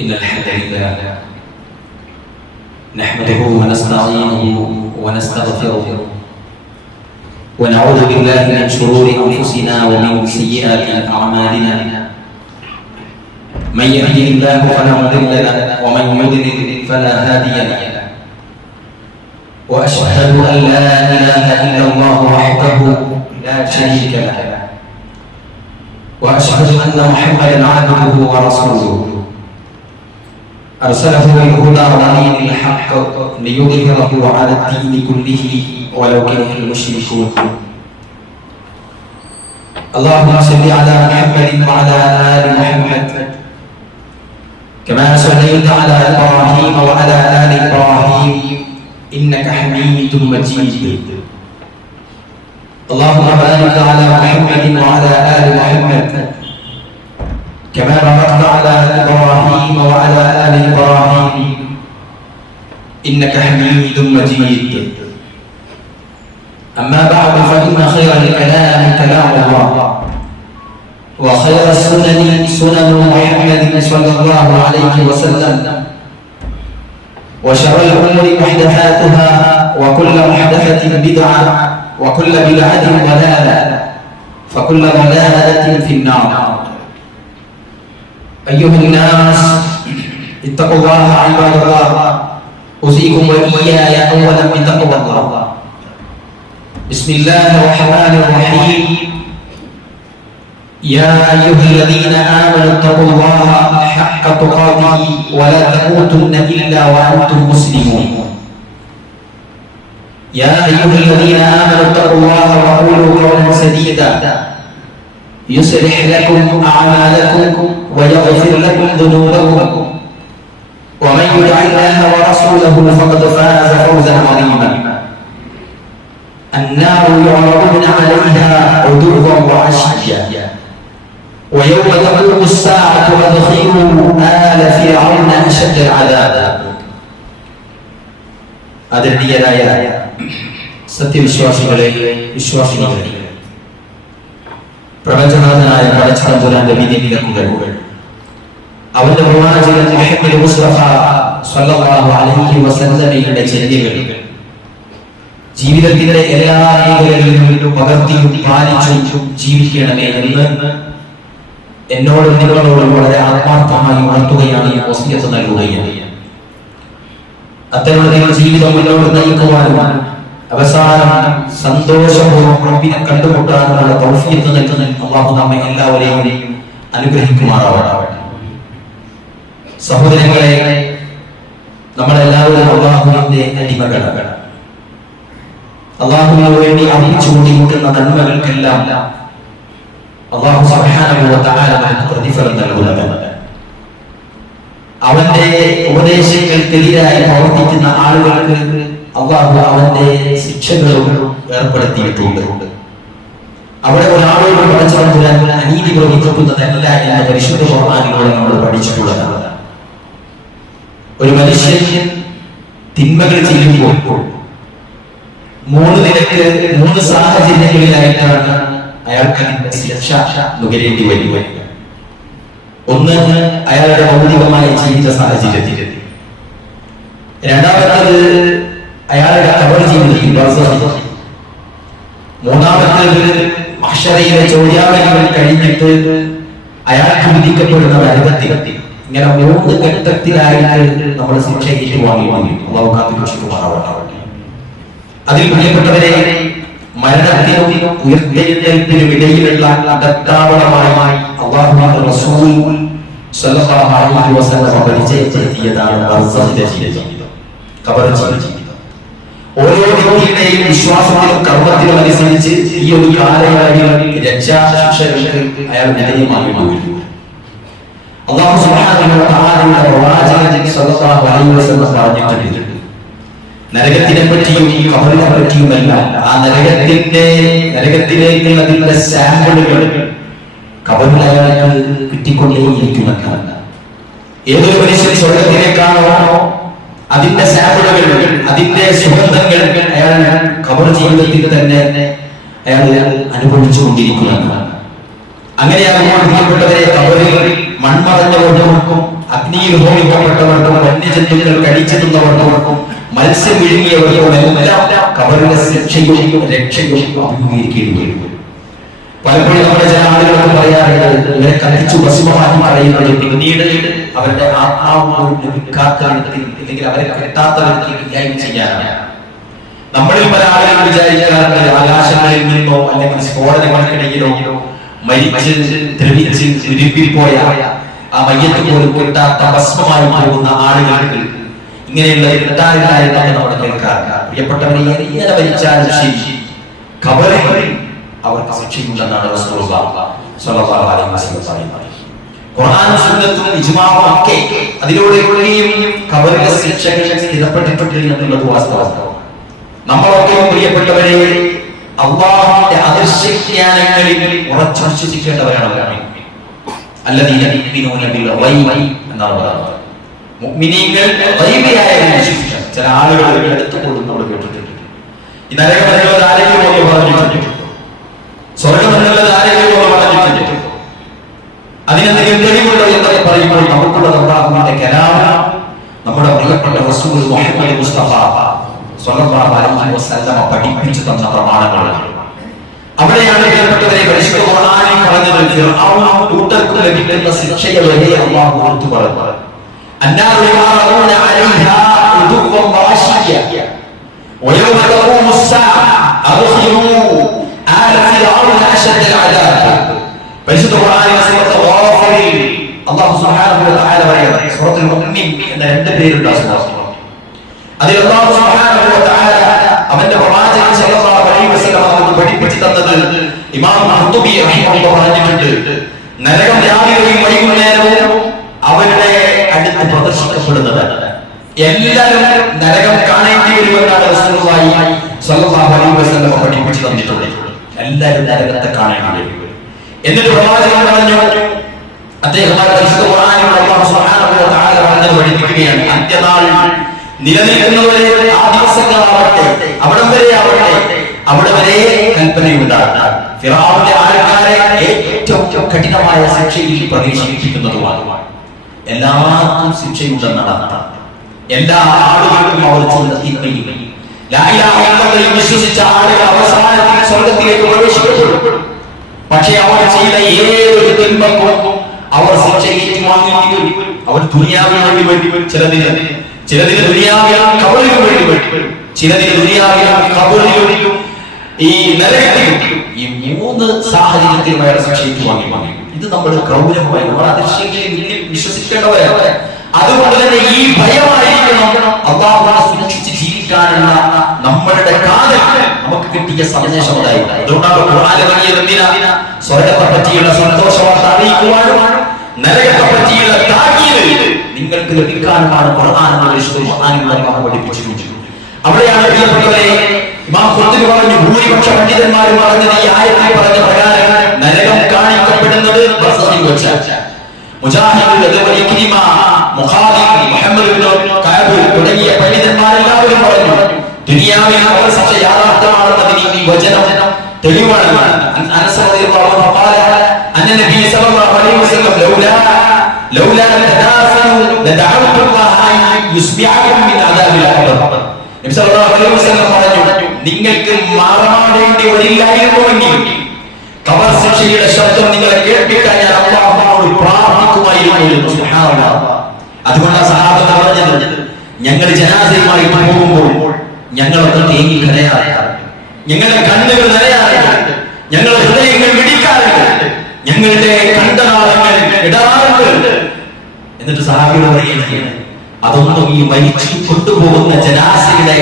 إن الحمد لله نحمده ونستعينه ونستغفره ونعوذ بالله من شرور أنفسنا ومن سيئات أعمالنا من يهده الله فلا مضل له ومن يضلل فلا هادي له وأشهد أن لا إله إلا الله وحده لا شريك له وأشهد أن محمدا عبده ورسوله أرسله بالهدى ودين الحق ليظهره على الدين كله ولو كره المشركون. اللهم صل على محمد وعلى آل محمد كما صليت على إبراهيم وعلى آل إبراهيم إنك حميد مجيد. اللهم بارك على محمد وعلى آل محمد كما باركت على إبراهيم وعلى آل إبراهيم إنك حميد مجيد. أما بعد فإن خير الكلام كلام الله وخير السنن سنن محمد صلى الله عليه وسلم وشر الأمور محدثاتها وكل محدثة بدعة وكل بدعة ضلالة فكل ضلالة في النار. أيها الناس اتقوا الله عباد الله أوصيكم وإياي أولا بتقوى الله. بسم الله الرحمن الرحيم. يا أيها الذين آمنوا اتقوا الله حق تقاته ولا تموتن إلا وأنتم مسلمون. يا أيها الذين آمنوا اتقوا الله وقولوا قولا سديدا يصلح لكم أعمالكم ويغفر لكم ذنوبكم ومن يطع الله ورسوله فقد فاز فوزا عظيما. النار يعرضون عليها غدوا وعشيا ويوم تقوم الساعة أدخلوا آل فرعون أشد العذاب. ആദരണീയരായ സത്യവിശ്വാസികളെ, വിശ്വാസികളെ, പ്രപഞ്ചനാഥനായ പടച്ചതമ്പുരാന്റെ വിധിവിലക്കുകൾ അവന്റെ പ്രവാചകൻ മുഹമ്മദ് മുസ്തഫ സ്വല്ലല്ലാഹു അലൈഹി വസല്ലമയുടെ ചര്യകൾ ജീവിതത്തിന്റെ എല്ലാ മേഖലകളിലും പകർത്തിയും പാലിച്ചും ജീവിക്കണമേ എന്ന് എന്നോടും നിങ്ങളോടും വളരെ ആത്മാർത്ഥമായി ഉണർത്തുകയാണ്, ഈ വസിയത്ത് നൽകുകയാണ്. അത്തരത്തിലുള്ള ജീവിതം മുന്നോട്ട് നയിക്കുവാനും അവസാനം സന്തോഷപൂർവ്വം റബ്ബിനെ കണ്ടുമുട്ടാനുള്ള തൗഫീഖ് നൽകുന്ന അല്ലാഹു നമ്മെ എല്ലാവരെയും അനുഗ്രഹിക്കുമാറാവട്ടെ. സഹോദരങ്ങളെ, നമ്മളെല്ലാവരും അല്ലാഹുവിന്റെ അടിമകളാണ്. അല്ലാഹുവിന് വേണ്ടി അർപ്പിച്ചുകൊണ്ടിരിക്കുന്ന നന്മകൾക്കെല്ലാം അല്ലാഹു സുബ്ഹാനഹു വ തആല നമുക്ക് പ്രതിഫലം നൽകുന്നതാണ്. അവന്റെ ഉപദേശങ്ങൾക്കെതിരായി പ്രവർത്തിക്കുന്ന ആളുകൾക്ക് അല്ലാഹു അവന്റെ ശിക്ഷകളും ഏർപ്പെടുത്തിയിട്ടുണ്ട്. അവിടെ ഒരാളോട് പടച്ചതമ്പുരാൻ അനീതി പ്രവർത്തിക്കുന്നതല്ല എന്ന് പരിശുദ്ധ ഖുർആനിലൂടെ നമ്മൾ പഠിച്ചിട്ടുള്ളതാണ്. ഒരു മനുഷ്യൻ തിന്മകൾ ചെയ്യുമ്പോൾ മൂന്ന് നിലക്ക്, മൂന്ന് സാഹചര്യങ്ങളിലായിട്ടാണ് അയാൾക്ക് ശിക്ഷ നുകരേണ്ടി വരിക. ഒന്ന്, അയാളുടെ ഭൗതികമായ ജീവിത സാഹചര്യത്തിൽ. രണ്ടാമത്തേത് അയാളുടെ ഖബർ ജീവിതത്തിൽ. മൂന്നാമത്തേത് മഹ്ശറയിലെ ചോദ്യാവലികൾ കഴിഞ്ഞിട്ട് അയാൾക്ക് വിധിക്കപ്പെടുന്ന നരകത്തിൽ. ഇങ്ങനെ മൂന്ന് ഘട്ടത്തിലായിട്ട് നമ്മൾ ശിക്ഷ ഏറ്റുവാങ്ങി. അല്ലാഹു കാത്തുരക്ഷിക്കുമാറാവട്ടെ. അതിൽ പ്രിയപ്പെട്ടവരെ, മരണത്തിനും ഉയർത്തെഴുന്നേൽപ്പിനും ഇടയിലുള്ള അടത്താവളമായി അല്ലാഹുവിന്റെ റസൂൽ സ്വല്ലല്ലാഹു അലൈഹി വസല്ലം പരിചയപ്പെടുത്തിയതാണ് ബർസഖിന്റെ ജീവിതം, ഖബർ ജീവിതം. ഓരോ വ്യക്തിയുടെയും വിശ്വാസത്തിലും കർമ്മത്തിലും അനുസരിച്ച് ഈ ഒരു കാലയളവിൽ രക്ഷാശിക്ഷകൾക്ക് അയാൾ വിധേയമായി മാറും. അല്ലാഹു സുബ്ഹാനഹു വ തആലയുടെ പ്രവാചകൻ സ്വല്ലല്ലാഹു അലൈഹി വസല്ലം പറഞ്ഞിട്ടുണ്ട്, നരകത്തിനെ പറ്റിയും ഖബറിനെ പറ്റിയുമല്ല, ആ നരകത്തിലേക്കുള്ളതിന്റെ സാമ്പിളുകൾ ഖബറിൽ അയാൾക്ക് കിട്ടിക്കൊണ്ടേയിരിക്കുമെന്നാണ്. ഏതൊരു മനുഷ്യൻ സ്വർഗത്തിലേക്കാണോ അതിന്റെ സാമ്പിളുകൾ, അതിന്റെ സുഗന്ധങ്ങൾ അയാൾ ഖബർ ജീവിതത്തിൽ തന്നെ അയാൾ അനുഭവിച്ചുകൊണ്ടിരിക്കുമെന്നാണ്. അങ്ങനെയാകുമ്പോൾ പ്രിയപ്പെട്ടവരെ, ഖബറിൽ മൺമറഞ്ഞുകൊണ്ടും അഗ്നിയിൽ ഹോമിക്കപ്പെട്ടവർക്കും വന്യജന്തുക്കൾ കടിച്ചു തിന്നവർക്കും മത്സ്യം വിഴുങ്ങിയവർക്കും എല്ലാം ഖബറിലെ ശിക്ഷയും രക്ഷയും അഭിമുഖീകരിക്കേണ്ടി വരും. പലപ്പോഴും നമ്മുടെ ചില ആളുകളൊക്കെ പറയാറുണ്ട്, ഇവരെ കത്തിച്ചു ഭസ്മമാക്കി കളയുന്നത് പിന്നീട് അവരുടെ ആത്മാവ് അല്ലെങ്കിൽ അവരെ കിട്ടാത്തവർക്ക് ഇല്ലായ്മ ചെയ്യാനാണ്. നമ്മളിൽ പല ആളുകൾ വിചാരിക്കാറുണ്ട് ആകാശങ്ങളിൽ നിന്നോ അല്ലെങ്കിൽ സ്ഫോടനങ്ങൾക്കിടയിലോ മരിച്ച് ദ്രവിച്ച് ഉരുപ്പിപ്പോയ ആ മയ്യത്ത് പോലും കിട്ടാത്ത ഭസ്മമായി പോകുന്ന ആളുകൾക്ക് ഇങ്ങനെയുള്ള കിട്ടാറില്ല എന്നൊക്കെ നമ്മൾ കേൾക്കാറില്ല. പ്രിയപ്പെട്ടവരെ, ഇങ്ങനെ മരിച്ചാലും ശരി ഖബറിൽ അവർക്ക് ശിക്ഷയുണ്ടെന്നാണ് റസൂലുള്ളാഹി സ്വല്ലല്ലാഹു അലൈഹി വസല്ലം പറയുന്നത്. ഖുർആനും സുന്നത്തും ഇജ്മാഉം ഒക്കെ അതിലൂടെയും ഖബറിലെ ശിക്ഷകൾ സ്ഥിരപ്പെട്ടിട്ടുണ്ട് എന്നുള്ളത് വാസ്തവമാണ്. നമ്മളൊക്കെ പ്രിയപ്പെട്ടവരെ അല്ലാഹുവിന്റെ അദൃശ്യജ്ഞാനങ്ങളിൽ ഉറച്ചു വിശ്വസിക്കേണ്ടവരാണ്. അല്ലദീന യുമിനൂന ബിൽ ഗൈബി എന്നാണ് പറയുന്നത്. മുഅ്മിനീങ്ങൾ ഗൈബിയായ വിശ്വസിക്കണം. ചില ആളുകൾ എടുത്തു കൊടുത്ത് നമ്മൾ കേട്ടിട്ടുണ്ട്. ഈ നരകം എന്നുള്ളത് ആരെങ്കിലും ഒന്ന് പറഞ്ഞിട്ടുണ്ട്, സ്വർഗം എന്നുള്ളത് ആരെങ്കിലും ഒന്ന് പറഞ്ഞിട്ടുണ്ട്, അതിനെന്തെങ്കിലും തെളിവുണ്ടോ എന്നൊക്കെ പറയുമ്പോൾ നമുക്കുള്ളത് അല്ലാഹുവിന്റെ കലാമാണ്, നമ്മുടെ പ്രിയപ്പെട്ട റസൂൽ മുഹമ്മദ് മുസ്തഫ സ്വല്ലല്ലാഹു അലൈഹി വസല്ലം പഠിപ്പിച്ചു തന്ന പ്രമാണങ്ങളാണ്. അവിടെയാണ് പ്രിയപ്പെട്ടവരെ പരിശുദ്ധ ഖുർആനിൽ പറഞ്ഞത് ഫിർഔൻ കൂട്ടർക്ക് ലഭിക്കുന്ന ശിക്ഷയെ വരെ അല്ലാഹു ഓർത്തു പറഞ്ഞു. അന്നാറു യഅറൂന അലൈഹാ ഉദുവൻ വാശിയ വയൗമ തഖൂമു സ്സാഅ അദ്ഖിലൂ ആല ഫിർഔന അശദ്ദൽ അദാബ്. പരിശുദ്ധ ഖുർആനിൽ സൂറത്ത് ഗാഫിറിൽ അല്ലാഹു സുബ്ഹാനഹു വ തആല പറയുന്നു. സൂറത്തുൽ മുഅ്മിൻ എന്ന രണ്ട് പേരുണ്ട് ആ സൂറത്തിൽ. അതിൽ അല്ലാഹു സുബ്ഹാനഹു വ തആല അവന്റെ പ്രവാചകൻ സല്ലല്ലാഹു അലൈഹി വസല്ലം നമുക്ക് പഠിപ്പിച്ചു തന്നത് ഇമാം ഖുർതുബി റഹിമഹുല്ലാഹ് പറഞ്ഞിട്ടുണ്ട്. നരകം രാവിലെയും വൈകുന്നേരവും അവരുടെ അടുത്ത് പ്രദർശിക്കപ്പെടുന്നതാണ്. എല്ലാവരും നരകം കാണേണ്ടി വരുമെന്നാണ് റസൂലുള്ളാഹി സ്വല്ലല്ലാഹു അലൈഹി വസല്ലം പഠിപ്പിച്ചു തന്നിട്ടുള്ളത്. എല്ലാവരും നരകത്തെ കാണേണ്ടി വരും. എന്നിട്ട് പ്രവാചകൻ പറഞ്ഞു, അദ്ദേഹം പരിശുദ്ധ ഖുർആനിൽ അല്ലാഹു സുബ്ഹാനഹു വ തആല പറഞ്ഞത് പഠിപ്പിക്കുകയാണ്. അന്ത്യനാൾ നിലനിൽക്കുന്നവരെ ആ ദിവസങ്ങളാവട്ടെ അവിടം വരെ ആവട്ടെ അവിടെ വരെ കൽപ്പനയുണ്ടാകും. ഫിർഔന്റെ ആൾക്കാരെ ഏറ്റവും കഠിനമായ ശിക്ഷയിൽ പ്രവേശിപ്പിക്കുന്നതുമാണ്. എല്ലാവർക്കും ശിക്ഷയുണ്ടെന്നാണ് അർത്ഥം. എല്ലാ ആളുകൾക്കും അവർ ചെയ്ത തിന്മയും ലാ ഇലാഹ ഇല്ലല്ലാഹ് വിശ്വസിച്ച ആളുകൾ അവസാനത്തിൽ സ്വർഗ്ഗത്തിലേക്ക് പ്രവേശിക്കപ്പെടും. പക്ഷേ അവർ ചെയ്ത ഏതൊരു തിന്മക്കും അവർ ശിക്ഷ ഏറ്റുവാങ്ങേണ്ടി വരും. അവർ ദുനിയാവിന് വേണ്ടി വരും, ചിലതിന് ദുനിയാവിലും ഖബറിലും വേണ്ടി വരും, ചിലതിന് ദുനിയാവിലും ഖബറിലും ഈ നരകത്തിലും. ഈ മൂന്ന് സാഹചര്യത്തിൽ വേറെ ശിക്ഷ ഏറ്റുവാങ്ങി. ഇത് നമ്മൾ ഗൗരവമായി നമ്മൾ അദൃശ്യങ്ങളിൽ വിശ്വസിക്കേണ്ടവരാണ്. അതുകൊണ്ട് തന്നെ ഈ ഭയമായിരിക്കണം അല്ലാഹുവിനെ സൂക്ഷിച്ച് ജീവിക്കാനുള്ള നമ്മളുടെ കാലം നമുക്ക് കിട്ടിയ സന്ദേശം അതായിരുന്നു. അതുകൊണ്ടാണ് ഖുർആൻ ഇറങ്ങിയത് സ്വർഗ്ഗത്തെ പറ്റിയുള്ള സന്തോഷ വാർത്ത അറിയിക്കുവാനും നരകത്തെ പറ്റിയുള്ള താക്കീത് നിങ്ങൾക്ക് ലഭിക്കാനുമാണ് ഖുർആൻ പഠിപ്പിച്ചിട്ടുണ്ട്. അവിടെയാണ് പ്രിയപ്പെട്ടവരെ ഇമാം ഖുർതുബി പറഞ്ഞു, ഭൂരിപക്ഷ പണ്ഡിതന്മാരും പറഞ്ഞത് ഈ ആയത്തിൽ പറഞ്ഞ പ്രകാരം നരകം കാണിക്കപ്പെടുന്നത് ബർസഖിൽ വെച്ചാണ്. മുജാഹിദ്, ഇക്രിമ, മുഖാദിബ്, മുഹമ്മദ് ഇബ്നു കഅബ് തുടങ്ങിയ പണ്ഡിതന്മാരെല്ലാവരും പറഞ്ഞു ദുനിയാവിൽ അവർ ശിക്ഷ യാഥാർത്ഥ്യമാണെന്നതിന് ഈ വചനം തെളിവാണ്. അനസ് റളിയല്ലാഹു അൻഹു ഖാല അന്ന നബി സല്ലല്ലാഹു അലൈഹി വസല്ലം ലൗലാ തദാഫനു ലദഅവതു അല്ലാഹ അൻ യുസ്മിഅകും മിൻ അദാബിൽ ഖബർ. നബി സല്ലല്ലാഹു അലൈഹി വസല്ലം പറഞ്ഞു, നിങ്ങൾക്ക് മറമാടേണ്ടി വരില്ലായിരുന്നുവെങ്കിൽ ഖബർ ശിക്ഷയുടെ ശബ്ദം നിങ്ങളെ കേൾപ്പിക്കാൻ ഞാൻ അല്ലാഹുവോട് പ്രാർത്ഥിക്കുമായിരുന്നു. സുബ്ഹാനല്ലാഹ്. അതുകൊണ്ടാണ് സഹാബത്ത് പറഞ്ഞത്, ഞങ്ങൾ ജനാസയുമായി പോകുമ്പോൾ ഞങ്ങളൊക്കെ തേങ്ങി കരയാറുണ്ട്, ഞങ്ങളുടെ കണ്ണുകൾ നനയാറുണ്ട്, ഞങ്ങളുടെ ഹൃദയങ്ങൾ മിടിക്കാറുണ്ട്, ഞങ്ങളുടെ കണ്ടനാളങ്ങൾ ഇടാറുണ്ട്. എന്നിട്ട് സഹാബിയോട് പറയുകയാണ്, അതൊന്നും ഈ മരിച്ചു കൊണ്ടുപോകുന്ന ജനാസയുടെ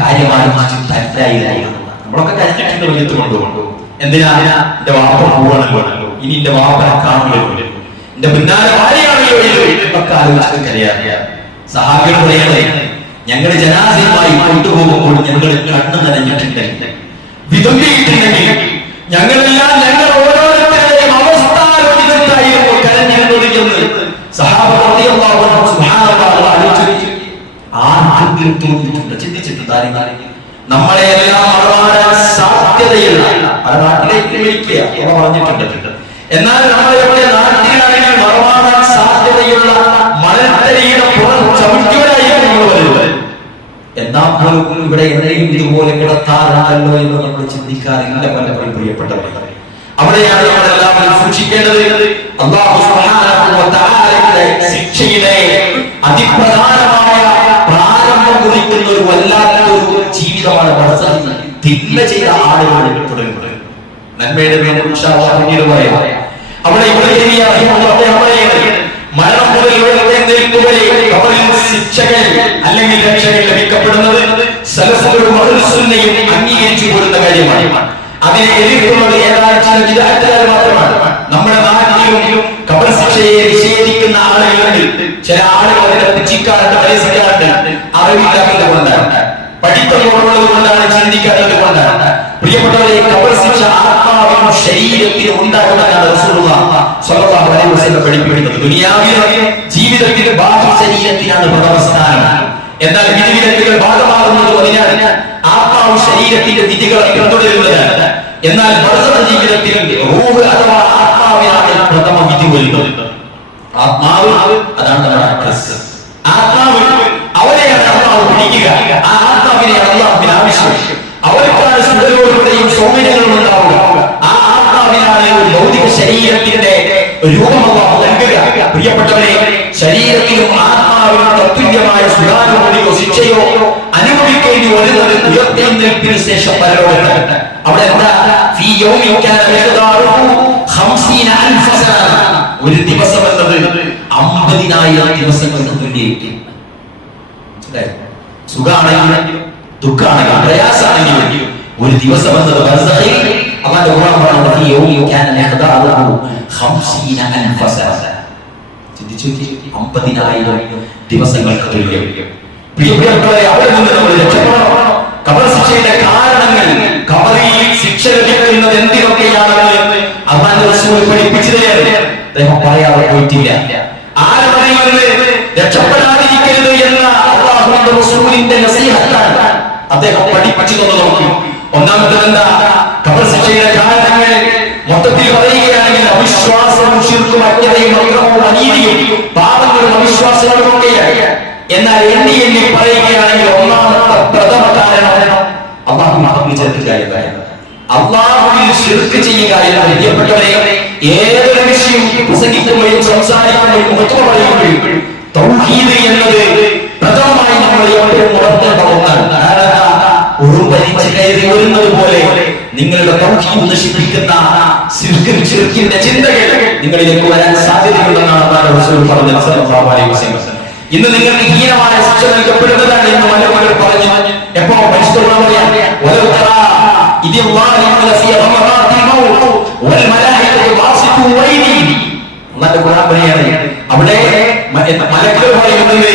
കാര്യമാണ് തല്ലായിരുന്നു. നമ്മളൊക്കെ കരഞ്ഞിട്ടുണ്ട് വലിയത്ത് കൊണ്ടുപോകും. എന്തിനാ? എന്റെ വാപ്പ പോവാണല്ലോ, ഇനി എന്റെ വാപ്പനെ കാണുമല്ലോ, എന്റെ പിന്നാലെ ഭാര്യയാണല്ലോ എന്നൊക്കെ ആലോചിച്ച് കരയാറിയ സഹാബികൾ പറയണേ, ഞങ്ങൾ ജനാസയുമായി കൊണ്ടുപോകുമ്പോൾ ഞങ്ങൾ കണ്ണു നനഞ്ഞിട്ടുണ്ടെങ്കിൽ, വിതുമ്പിയിട്ടുണ്ടെങ്കിൽ, ഞങ്ങളെല്ലാം ഞങ്ങൾ ഓരോരുത്തരുടെയും അവസ്ഥ ആലോചിച്ചിട്ടായിരുന്നു കരഞ്ഞിരുന്നത്. സഹാബത്ത് റളിയല്ലാഹു അൻഹു സുബ്ഹാനല്ലാഹ് ആലോചിച്ചു. ആർക്കെങ്കിലും തോന്നിയിട്ടുണ്ട്, ചിന്തിച്ചിട്ടുണ്ട് നമ്മളെല്ലാം മറവാൻ സാധ്യതയുള്ള പല നാട്ടിലേക്ക് വിളിക്കുക പറഞ്ഞിട്ടുണ്ട്. എന്നാൽ നമ്മളെ നാട്ടിലാണെങ്കിൽ മറവാൻ സാധ്യതയുള്ള മലൻ ഇവിടെ എവിടെയും ഇതുപോലെ കിടത്താറുണ്ടല്ലോ എന്ന് നമ്മൾ ചിന്തിക്കാറില്ല പലപ്പോഴും പ്രിയപ്പെട്ടവരെ. അവിടെയാണ് നമ്മളെല്ലാവരും സൂക്ഷിക്കേണ്ടത്. അല്ലാഹു സുബ്ഹാനഹു വ തആലയുടെ ശിക്ഷയുടെ അതിപ്രധാനമായ പ്രാരംഭം കുറിക്കുന്ന ഒരു വല്ലാത്തൊരു ജീവിതമാണ് ബർസഖ്. തിന്മ ചെയ്ത ആളുകൾ തുടരുന്നത് നന്മയുടെ പേരിൽ ഇൻഷാ അല്ലാഹ് പിന്നീട് പറയാം. അവിടെ മരണം മുതൽ ഖബറിൽ ശിക്ഷകൾ അല്ലെങ്കിൽ രക്ഷകൾ ലഭിക്കപ്പെടുന്നത് സലഫുകളും അഹ്ലുസുന്നയും അംഗീകരിച്ചു പോരുന്ന കാര്യമാണ്. അതിനെ എതിർക്കുന്നത് ഏതാനും വിദഅത്തുകാർ മാത്രമാണ്. നമ്മുടെ നാട്ടിലും ഖബർ ശിക്ഷയെ നിഷേധിക്കുന്ന ആളുകളുണ്ട്. ചില ആളുകൾ അവരുടെ പുച്ഛിക്കാറുണ്ട്, പരിഹസിക്കാറുണ്ട്. അറിവില്ലാത്തത് കൊണ്ടാണ്, പഠിത്തമുള്ളത് കൊണ്ടാണ്, ചിന്തിക്കാത്തത് കൊണ്ടാണ്. പ്രിയപ്പെട്ടവരെ, ഖബർ ശിക്ഷ ആത്മാവിനും ശരീരത്തിനും ഉണ്ടാകുന്നതാണ് റസൂലുള്ളാഹി സ്വല്ലല്ലാഹു അലൈഹി വസല്ലം പഠിപ്പിക്കുന്നത്. ദുനിയാവിലെ ജീവിതത്തിൽ ബാഹ്യ ശരീരത്തിനാണ് പ്രഥമ സ്ഥാനം. എന്നാൽ വിധിവിലക്കുകൾ ഭാഗമാകുന്നത് അതിനാണ് ആത്മാവ് ശരീരത്തിന്റെ വിധികളെ പിന്തുടരുന്നതാണ്. എന്നാൽ ബർസഖ് ജീവിതത്തിൽ റൂഹ് അഥവാ ആത്മാവിനാണ് പ്രഥമ വിധി വരുന്നത്. ആത്മാവ് അതാണ് നമ്മുടെ അഡ്രസ്. ആത്മാവ് അവരെയാണ് അള്ളാഹു പിടിക്കുക. ആ ആത്മാവിനെയാണ് അള്ളാഹുവിന് ആവശ്യം. അവർക്കാണ് സുഖലോകങ്ങളുടെയും സൗകര്യങ്ങളും ഉണ്ടാവുക. ആ ആത്മാവിനാണ് ഭൗതിക ശരീരത്തിന്റെ രൂപം അള്ളാഹു നൽകുക. പ്രിയപ്പെട്ടവരെ, ശരീരത്തിനും ആത്മാവിനും തത്തുല്യമായ സുഖാനുഭൂതിയോ ശിക്ഷയോ അനുഭവിക്കേണ്ടി വരുന്നത് ഉയർത്തെഴുന്നേൽപ്പിന് ശേഷം പരലോകത്ത്. അവിടെ ഒരു ദിവസം എന്നത് 50,000 ദിവസങ്ങൾക്ക് തുല്യം. സുഖാണെങ്കിലും ദുഃഖാണെങ്കിലും പ്രയാസാണെങ്കിലും ഒരു ദിവസം എന്നത് ബർസഖിൽ അല്ലാഹു ഖുർആൻ പറയുന്നത് യൗമി കാന മിഖ്ദാറുഹു 50,000 സന. ചിന്തിച്ചു, 50,000 ദിവസങ്ങൾക്ക് തുല്യം. പ്രിയപ്പെട്ടവരെ, അവിടെ നിന്ന് നമ്മൾ രക്ഷപ്പെടണം. ഖബർ ശിക്ഷയുടെ കാരണങ്ങൾ, ഖബറിൽ ശിക്ഷ ലഭിക്കുന്നത് എന്തിനൊക്കെയാണെന്ന് അല്ലാഹുവിന്റെ റസൂൽ പഠിപ്പിച്ചു തരുന്നു. അദ്ദേഹം പറയാതെ പോയിട്ടില്ല. ആരെയും രക്ഷപ്പെടാതിരിക്കരുത് എന്ന അല്ലാഹുവിന്റെ റസൂലിന്റെ നസീഹത്താണ് അദ്ദേഹം പഠിപ്പിച്ചു തന്നത്. ഒന്നാമത്തേത് എന്താ? ഖബർ ശിക്ഷയുടെ കാരണങ്ങൾ മൊത്തത്തിൽ പറയുകയാണെങ്കിൽ അവിശ്വാസവും ശിർക്കും അജ്ഞതയും അക്രമവും അനീതിയും പാപങ്ങളും അവിശ്വാസങ്ങളും ഒക്കെയാണ്. എന്നാൽ എണ്ണി പറയുകയാണെങ്കിൽ ഒന്നാമത്തെ പ്രഥമ കാരണം അല്ലാഹുവിനെ ചേർക്കുക എന്നതാണ്. അല്ലാഹുവിൽ ശിർക്ക് ചെയ്യുക എന്നത്. പ്രിയപ്പെട്ടവരെ, ഏതൊരു വിഷയം പ്രസംഗിക്കുമ്പോഴും സംസാരിക്കുമ്പോഴും മുഖത്ത് പറയുമ്പോഴും തൗഹീദ് എന്നത് പ്രഥമമായി നമ്മൾ എപ്പോഴും ഉണർത്തേണ്ട ഒന്നാണ്. ഒരു വലിച്ചു കയറി വരുന്നത് പോലെ നിങ്ങളുടെ തൗഹീദ് നശിപ്പിക്കുന്ന ശിർക്കിന്റെ ചിന്തകൾ നിങ്ങളിലേക്ക് വരാൻ സാധ്യതയുണ്ടെന്നാണ് റസൂൽ പറഞ്ഞത് സല്ലല്ലാഹു അലൈഹി വസല്ലം. ഇന്ന് നിങ്ങൾക്ക് ഹീനമായ ശിക്ഷ നൽകപ്പെടുന്നതാണ് എന്ന് മലക്കുകൾ പറഞ്ഞു. എപ്പോ പരിശുദ്ധ പറയാം, അവിടെ മലക്കുകൾ പറയുന്നത്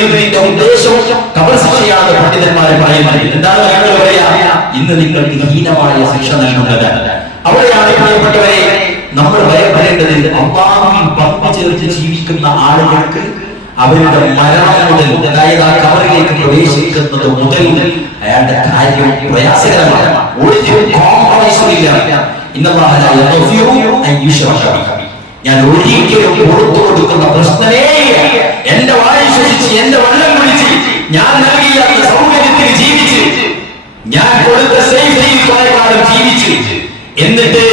ഉദ്ദേശവും ഖബർ ശിക്ഷയാണ് പണ്ഡിതന്മാരെ പറയുന്നത്. എന്താണ് മലക്കുകൾ പറയാ? ഇന്ന് നിങ്ങൾക്ക് ഹീനമായ ശിക്ഷ നൽകുന്നത്. അവിടെയാണ് പ്രിയപ്പെട്ടവരെ നമ്മൾ ഭയപ്പെടേണ്ടത്. അല്ലാഹുവിൽ പങ്കു ചേർത്ത് ജീവിക്കുന്ന ആളുകൾക്ക് അവരുടെ മരണം മുതൽ, അതായത് ആ ഖബറിലേക്ക് പ്രവേശിക്കുന്നത് മുതൽ അയാളുടെ കാര്യം പ്രയാസകരമാണ്. ഒരു കോംപ്രമൈസും ഇല്ല. ഞാൻ ഒരിക്കലും പുറത്തു കൊടുക്കുന്ന പ്രശ്നമേ എന്റെ വായു ശ്വസിച്ച്, എന്റെ വെള്ളം കുടിച്ച്, ഞാൻ നൽകിയ സൗകര്യത്തിൽ ജീവിച്ച്, ഞാൻ കൊടുത്ത സേഫയിൽ കുറെ കാലം ജീവിച്ച്, എന്നിട്ട്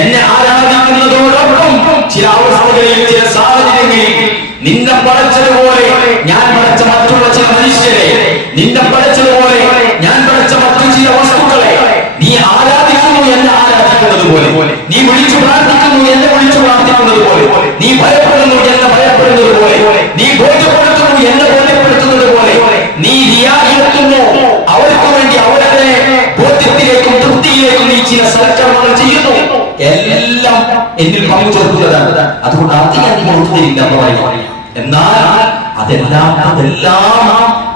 എന്നെ ആരാധിക്കുന്നതോടൊപ്പം ചില അവസ്ഥകളിൽ, ചില സാഹചര്യങ്ങളിൽ നിന്നെ പടച്ചതുപോലെ ഞാൻ പടച്ച മറ്റുള്ള ചില മനുഷ്യരെ, നിന്നെ പടച്ചതുപോലെ ഞാൻ പടച്ച മറ്റു ചില വസ്തുക്കളെ നീ ആരാധിക്കുന്നു, എന്നെ ആരാധിക്കുന്നത് പോലെ, നീ വിളിച്ചു പ്രാർത്ഥിക്കുന്നു, എന്നെ വിളിച്ചു പ്രാർത്ഥിക്കുന്നത് പോലെ, നീ ഭയപ്പെടുന്നു, എന്നെ ഭയപ്പെടുന്നത് പോലെ, നീ ബോധ്യപ്പെടുത്തുന്നു, എന്നെ ബോധ്യപ്പെടുത്തുന്നത് പോലെ, നീ റിയാഹിയെത്തുന്നു, അവർക്ക് വേണ്ടി അവരുടെ ബോധ്യത്തിലേക്കും തൃപ്തിയിലേക്കും നീ ചില സൽക്കർമ്മങ്ങൾ ചെയ്യുന്നു. എല്ലാം എന്നിൽ പങ്കു ചേർക്കുന്നതാണ്. അതുകൊണ്ട് അധികം ഒത്തുതരില്ല എന്ന് പറയുന്നത്. എന്നാൽ അതെല്ലാം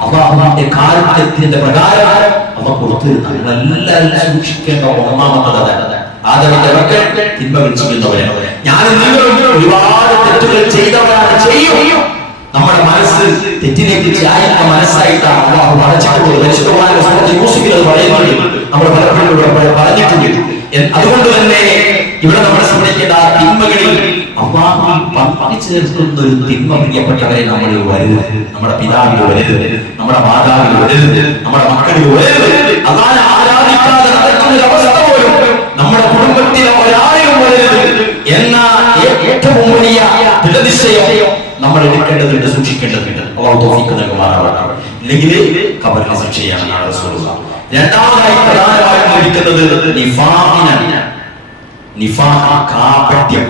അല്ലാഹുവിന്റെ കാരുണ്യത്തിന്റെ പ്രകാരം അവ കൊടുത്തിരുന്നതെല്ലാം സൂക്ഷിക്കേണ്ട ഒന്നാമത്തതാണ്. ആദമിന്റെ മക്കൾ തിന്മകൾ ചെയ്യുന്നവരാണ്. ഞാൻ നിങ്ങളും ഒരുപാട് തെറ്റുകൾ ചെയ്തവരാണ്, ചെയ്യും. നമ്മുടെ മനസ്സ് തെറ്റിലേക്ക് ചായുന്ന മനസ്സായിട്ടാണ് അല്ലാഹു അടച്ചിട്ടുള്ളത്. പരിശുദ്ധമായ സൂറത്തുൽ യൂസുഫിൽ അത് പറയുന്നുണ്ട്. നമ്മൾ പലപ്പോഴും പറഞ്ഞിട്ടുണ്ട്. അതുകൊണ്ട് തന്നെ ഇവിടെ നമ്മൾ ശ്രദ്ധിക്കേണ്ട തിന്മകളിൽ അള്ളാഹു പങ്കിച്ചു ചേർക്കുന്ന ഒരു തിന്മ പ്രിയപ്പെട്ടവരെ നമ്മൾ വരരുത്. നമ്മുടെ പിതാവിൽ വരരുത്, നമ്മുടെ മാതാവിൽ വരരുത്, നമ്മുടെ മക്കളിൽ വരരുത്. അള്ളാഹുവിനെ ആരാധിക്കാതെ നടക്കുന്ന ഒരു അവസ്ഥ പോലും നമ്മുടെ കുടുംബത്തിലെ ഒരാളിലും വരരുത് എന്ന ഏറ്റവും വലിയ ദൃഢനിശ്ചയം നമ്മൾ എടുക്കേണ്ടതുണ്ട്, സൂക്ഷിക്കേണ്ടതുണ്ട്. അള്ളാഹു തൗഫീഖ് നൽകുമാറാവട്ടെ. ഇല്ലെങ്കിൽ ഖബറിനെ ശിക്ഷയാണ് റസൂലുള്ളാഹി. രണ്ടാമതായി പ്രധാനമായും ലഭിക്കുന്നത് നിഫാഖ്, കാപട്യം.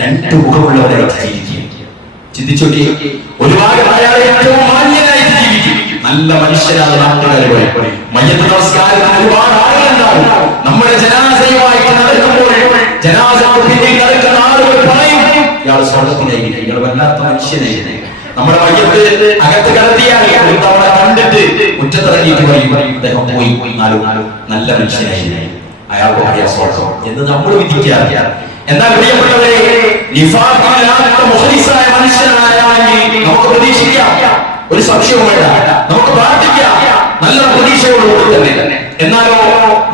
രണ്ട് മുഖമുള്ളവരായിട്ട് ജീവിക്കും. ചിന്തിച്ചോട്ടി, ഒരുപാട് അയാൾ ഏറ്റവും മാന്യനായിട്ട് ജീവിക്കും, നല്ല മനുഷ്യരാണ്. നാട്ടുകാരെ മയ്യത്ത് നമസ്കാരത്തിന് ഒരുപാട് ആളുകളുണ്ടാവും. നമ്മുടെ ജനാസയുമായിട്ട് നടക്കുമ്പോൾ ജനാസക്ക് പിന്നിൽ നടക്കുന്ന ആളുകൾ പറയും ഇയാൾ സ്വർഗത്തിനായിരിക്കും, ഇയാൾ വല്ലാത്ത മനുഷ്യനായിരുന്നു. നമ്മുടെ മയ്യത്ത് അകത്ത് കടത്തിയാൽ നമ്മളെ കണ്ടിട്ട് മുറ്റത്തിറങ്ങിയിട്ട് പറയും അദ്ദേഹം പോയി നല്ല മനുഷ്യനായിരുന്നു, അയാൾക്ക് പറയാ സ്വർഗം എന്ന് നമ്മൾ വിധിക്കാറില്ല. എന്നാൽ പ്രിയപ്പെട്ടവരെ, നിഫാഖില്ലാത്ത മുഖ്ലിസായ മനുഷ്യനാണെങ്കിൽ നമുക്ക് പ്രതീക്ഷിക്കാം, ഒരു സംശയവും വേണ്ട, നമുക്ക് പ്രാർത്ഥിക്കാം നല്ല പ്രതീക്ഷയോടുകൂടി തന്നെ. എന്നാലോ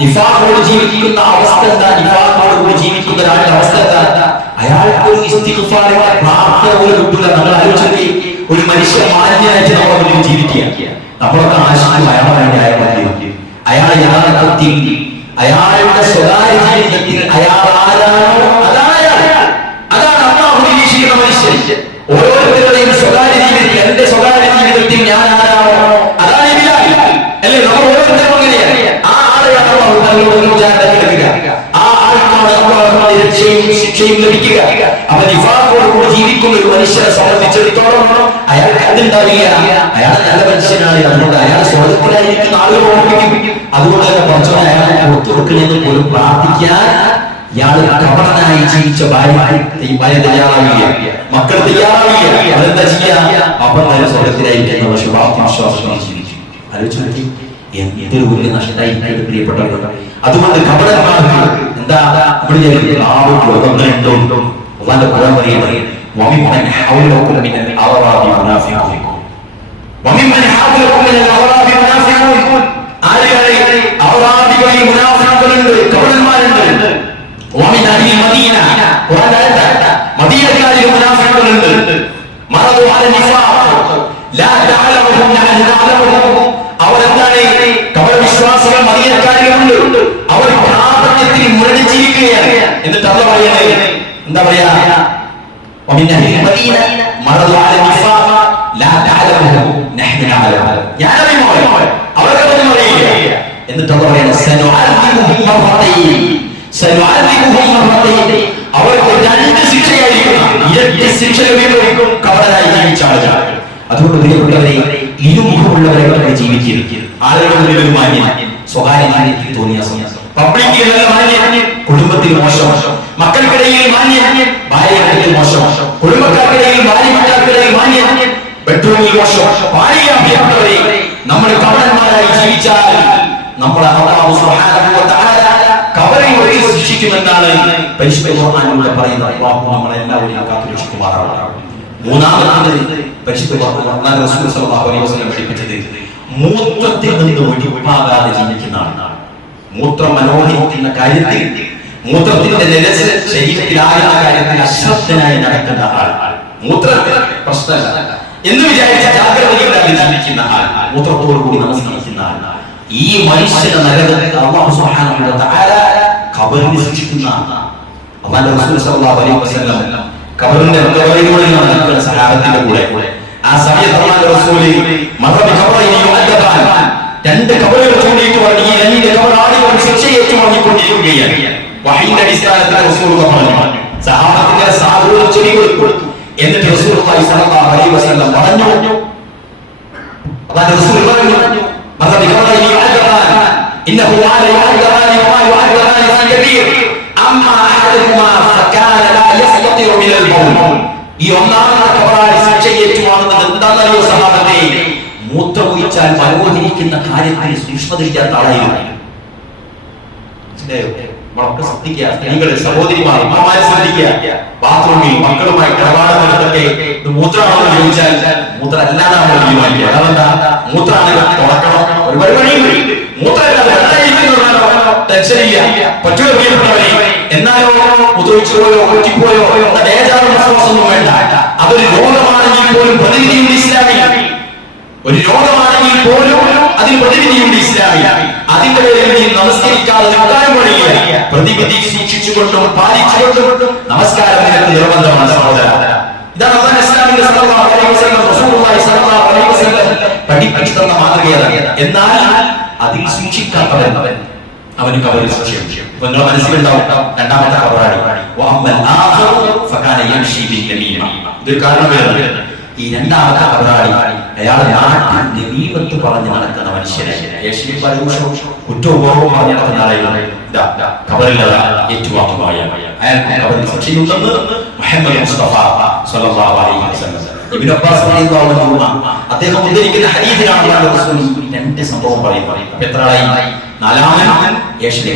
നിഫാഖോട് ജീവിക്കുന്ന അവസ്ഥ എന്താ? നിഫാഖോട് ജീവിക്കുന്ന ഒരാളുടെ അവസ്ഥ എന്താ? അയാൾക്ക് ഒരു ഇസ്തിഗ്ഫാർ പ്രാർത്ഥന പോലും കിട്ടില്ല. നമ്മൾ ആലോചിച്ച് ഒരു മനുഷ്യൻ മാന്യനായിട്ട് നമ്മുടെ മുന്നിൽ ജീവിക്കുക, നമ്മളൊക്കെ ആശയം അയാൾ യഥാർത്ഥത്തിൽ അയാളുടെ സ്വകാര്യ ജീവിതത്തിൽ അയാൾ ആരാണോ അതാണ് അള്ളാഹു നിരീക്ഷിക്കുന്ന മനുഷ്യൻ. ഓരോരുത്തരുടെയും സ്വകാര്യ ജീവിതത്തിൽ, എന്റെ സ്വകാര്യ ജീവിതത്തിൽ ഞാൻ ആരാണോ അതാണ് ബിലാൽ അല്ലേ? നമ്മൾ ഓരോരുത്തരും അങ്ങനെയാണ്. ആ ആളെയാണ് ആ ആൾക്കാണ് രക്ഷയും ശിക്ഷയും ലഭിക്കുക. അപ്പൊ നിഫാഖോടുകൂടി ജീവിക്കുന്ന ഒരു മനുഷ്യനെ സംബന്ധിച്ചിടത്തോളം അയാൾക്ക് അതുണ്ടാവില്ല. അയാൾ നല്ല മനുഷ്യനാണ്, അതുകൊണ്ട് അയാൾ സ്വർഗത്തിലായിരിക്കുന്ന ആളുകൾ ഓർമ്മിക്കും. അതുകൊണ്ട് തന്നെ കുറച്ചുകൂടെ അയാളെ പുറത്തു കൊടുക്കണമെന്ന് പോലും പ്രാർത്ഥിക്കാൻ ഇയാൾ കപടനായി ജീവിച്ച ഭാര്യ തയ്യാറാവില്ല, മക്കൾ തയ്യാറാവില്ല. അതെന്താ ചെയ്യാ? അപ്പം തന്നെ സ്വർഗത്തിലായിരിക്കുന്ന വിശ്വാസം ജീവിച്ചു. ആലോചിച്ചു എന്തൊരു വലിയ നഷ്ടമായി പ്രിയപ്പെട്ടവർ. അതുകൊണ്ട് കപടന്മാർക്ക് എന്താ അവരെന്താണ് കപടവിശ്വാസികൾ മദീനക്കാരിലുണ്ട്. അവർ പ്രാപണ്യത്തിൽ മുരടിച്ചിരിക്കുകയാണ്. എന്നിട്ട് അള്ളാഹു പറയുന്നത് എന്താ പറയാ? എന്നിട്ട് അള്ളാഹു അവർക്ക് രണ്ട് ശിക്ഷയായിരിക്കും, ഇരട്ടി ശിക്ഷ ലഭിക്കും കപടനായി ജീവിച്ച ആളുകൾ. അതുകൊണ്ട് പ്രിയപ്പെട്ടവരെ, ഇരുമുഖമുള്ളവരെ ജീവിച്ചിരിക്കും. ആളുകളുടെ മുന്നിൽ ഒരു മാന്യം, സ്വകാര്യ മാന്യത്തിൽ തോന്നിയ പബ്ലിക്കിൽ നല്ല മാന്യം, കുടുംബത്തിൽ മോശം, മക്കൾക്കിടയിൽ മാന്യം, ഭാര്യക്കിടയിൽ മോശം, കുടുംബക്കാർക്കിടയിൽ ഭാര്യ മക്കൾക്കിടയിൽ മാന്യം, ബെഡ്റൂമിൽ മോശം. പ്രിയപ്പെട്ടവരെ, നമ്മൾ കപടന്മാരായി ജീവിച്ചാൽ നമ്മളെ അല്ലാഹു സുബ്ഹാനഹു വ തആല കബറിൽ വെച്ച് ശിക്ഷിക്കുമെന്നാണ് പരിശുദ്ധ ഖുർആനിലൂടെ പറയുന്നത്. അല്ലാഹു നമ്മളെല്ലാവരെയും കാത്തുരക്ഷിക്കുമാറാവട്ടെ. മൂന്നാമത് പരിശുദ്ധ റസൂൽ സല്ലല്ലാഹു അലൈഹി വസല്ലം പഠിപ്പിച്ചത് മൂത്രത്തിൽ നിന്ന് ഒഴിവാകാതെ ജീവിക്കുന്നതാണ്. മൂത്രം മനോഹരിക്കുന്ന കാര്യത്തിൽ, മൂത്രത്തിന്റെ നിലച്ച് ശരീരത്തിലാകുന്ന കാര്യത്തിൽ അശ്രദ്ധനായി നടക്കുന്ന ആൾ, മൂത്രത്തിൽ പ്രശ്നമല്ല എന്ന് വിചാരിച്ച ജാഗ്രതയില്ലാതെ ജീവിക്കുന്ന ആൾ, മൂത്രത്തോടു കൂടി നമസ്കരിക്കുന്ന ആൾ, ഈ മനുഷ്യന്റെ നരകത്തിൽ അല്ലാഹു സുബ്ഹാനഹു വ തആല ഖബറിൽ ശിക്ഷിക്കുന്ന അല്ലാഹുവിന്റെ റസൂൽ സല്ലല്ലാഹു അലൈഹി വസല്ലം ഖബറിന്റെ മന്ദിരങ്ങളിലാണ് സഹാബത്തിന്റെ കൂടെ. ആ സമയത്ത് അല്ലാഹുവിന്റെ റസൂൽ മറബി ഖബറിൽ യുഅദ്ദബാൻ, രണ്ട് ഖബറുകൾ ചൂണ്ടിയിട്ട് പറഞ്ഞു, ഈ രണ്ട് ഖബറാളികൾ ശിക്ഷ ഏറ്റുവാങ്ങിക്കൊണ്ടിരിക്കുകയാണ്. വഹീന്റെ അടിസ്ഥാനത്തിൽ റസൂൽ പറഞ്ഞു, സഹാബത്തിന്റെ സാധുത ചെവി കൊടുത്തു. എന്നിട്ട് റസൂലുള്ളാഹി സ്വല്ലല്ലാഹു അലൈഹി വസല്ലം പറഞ്ഞു, അല്ലാഹുവിന്റെ റസൂൽ പറഞ്ഞു, മറബി ഖബറിൽ യുഅദ്ദബാൻ ഇന്നഹു ലാ യുഅദ്ദബാൻ വമാ യുഅദ്ദബാൻ ഫി കബീർ അമ്മാ അഹദുഹുമാ ഫകാന ലാ യസ്തതിഉ മിനൽ ബൗൽ. ഈ ഒന്നാമത്തെ ഖബറാളി ശിക്ഷ ഏറ്റുവാങ്ങുന്നത് എന്താണെന്നറിയോ സഹാബത്തെ? മൂത്രമൊഴിച്ചാൽ മനോഹരിക്കുന്ന കാര്യത്തിൽ സൂക്ഷ്മതയില്ലാത്ത ആളായിരുന്നു. നമ്മളൊക്കെ ശ്രദ്ധിക്കുക, സ്ത്രീകളെ, സഹോദരിമാർ, അമ്മമാരെ ശ്രദ്ധിക്കുക. ബാത്റൂമിൽ മക്കളുമായി ഇടപാടുകളിലൊക്കെ മൂത്രമാണെന്ന് ചോദിച്ചാൽ മൂത്രം അല്ലാതെ നമ്മൾ തീരുമാനിക്കുക. അതെന്താ? മൂത്രാണ് തുറക്കണം, ഒരു പരിപാടിയും മൂത്രമല്ലാതെ പറ്റുമോ പ്രിയപ്പെട്ടവരെ? എന്നാലോ മുതലിച്ചു പോയോ ഒറ്റിപ്പോയോ ഒന്നും വേണ്ട. അതൊരു രോഗമാണെങ്കിൽ പോലും പ്രതിവിധിയുണ്ട് ഇസ്ലാമിൽ. ഒരു രോഗമാണെങ്കിൽ പോലും അതിന് പ്രതിവിധിയുണ്ട് ഇസ്ലാമിൽ. അതിന്റെ പേരിൽ നീ നമസ്കരിക്കാതെ നിൽക്കാനും കഴിയില്ല. പ്രതിവിധി സൂക്ഷിച്ചുകൊണ്ടും പാലിച്ചുകൊണ്ടും നമസ്കാരം നിനക്ക് നിർബന്ധമാണ് സഹോദര. ഇതാണ് ഇസ്ലാമിന്റെ പഠിപ്പിച്ചു തന്ന മാതൃകയാണ്. എന്നാൽ അതിൽ സൂക്ഷിക്കാത്തവൻ അവന് കബറിൽ ശിക്ഷയും. ഇപ്പൊ നിങ്ങളുടെ മനസ്സിലുണ്ടാവും രണ്ടാമത്തെ കബറാടി ഇതൊരു കാരണമാണ്. ഈ രണ്ടാമത്തെ കബറാടി അയാൾ നാട്ടിൽ നബീവത്ത് പറഞ്ഞ് നടക്കുന്ന മനുഷ്യനെ കുറ്റവും പറഞ്ഞ് നടക്കുന്ന ആളെ കബറിൽ ഏറ്റുവാങ്ങുമായ അയാൾക്ക് കബറിൽ ശിക്ഷയുണ്ടെന്ന് മുഹമ്മദ് മുസ്തഫ സ്വല്ലല്ലാഹു അലൈഹി വസല്ലം ഇബ്നു അബ്ബാസ് റളിയല്ലാഹു അൻഹു അദ്ദേഹം ഉദ്ധരിക്കുന്ന ഹദീസിലാണ് രണ്ട് സംഭവം പറയുന്നത്. എത്ര ആളായി? നാലാമൻ ഏഷ്യലി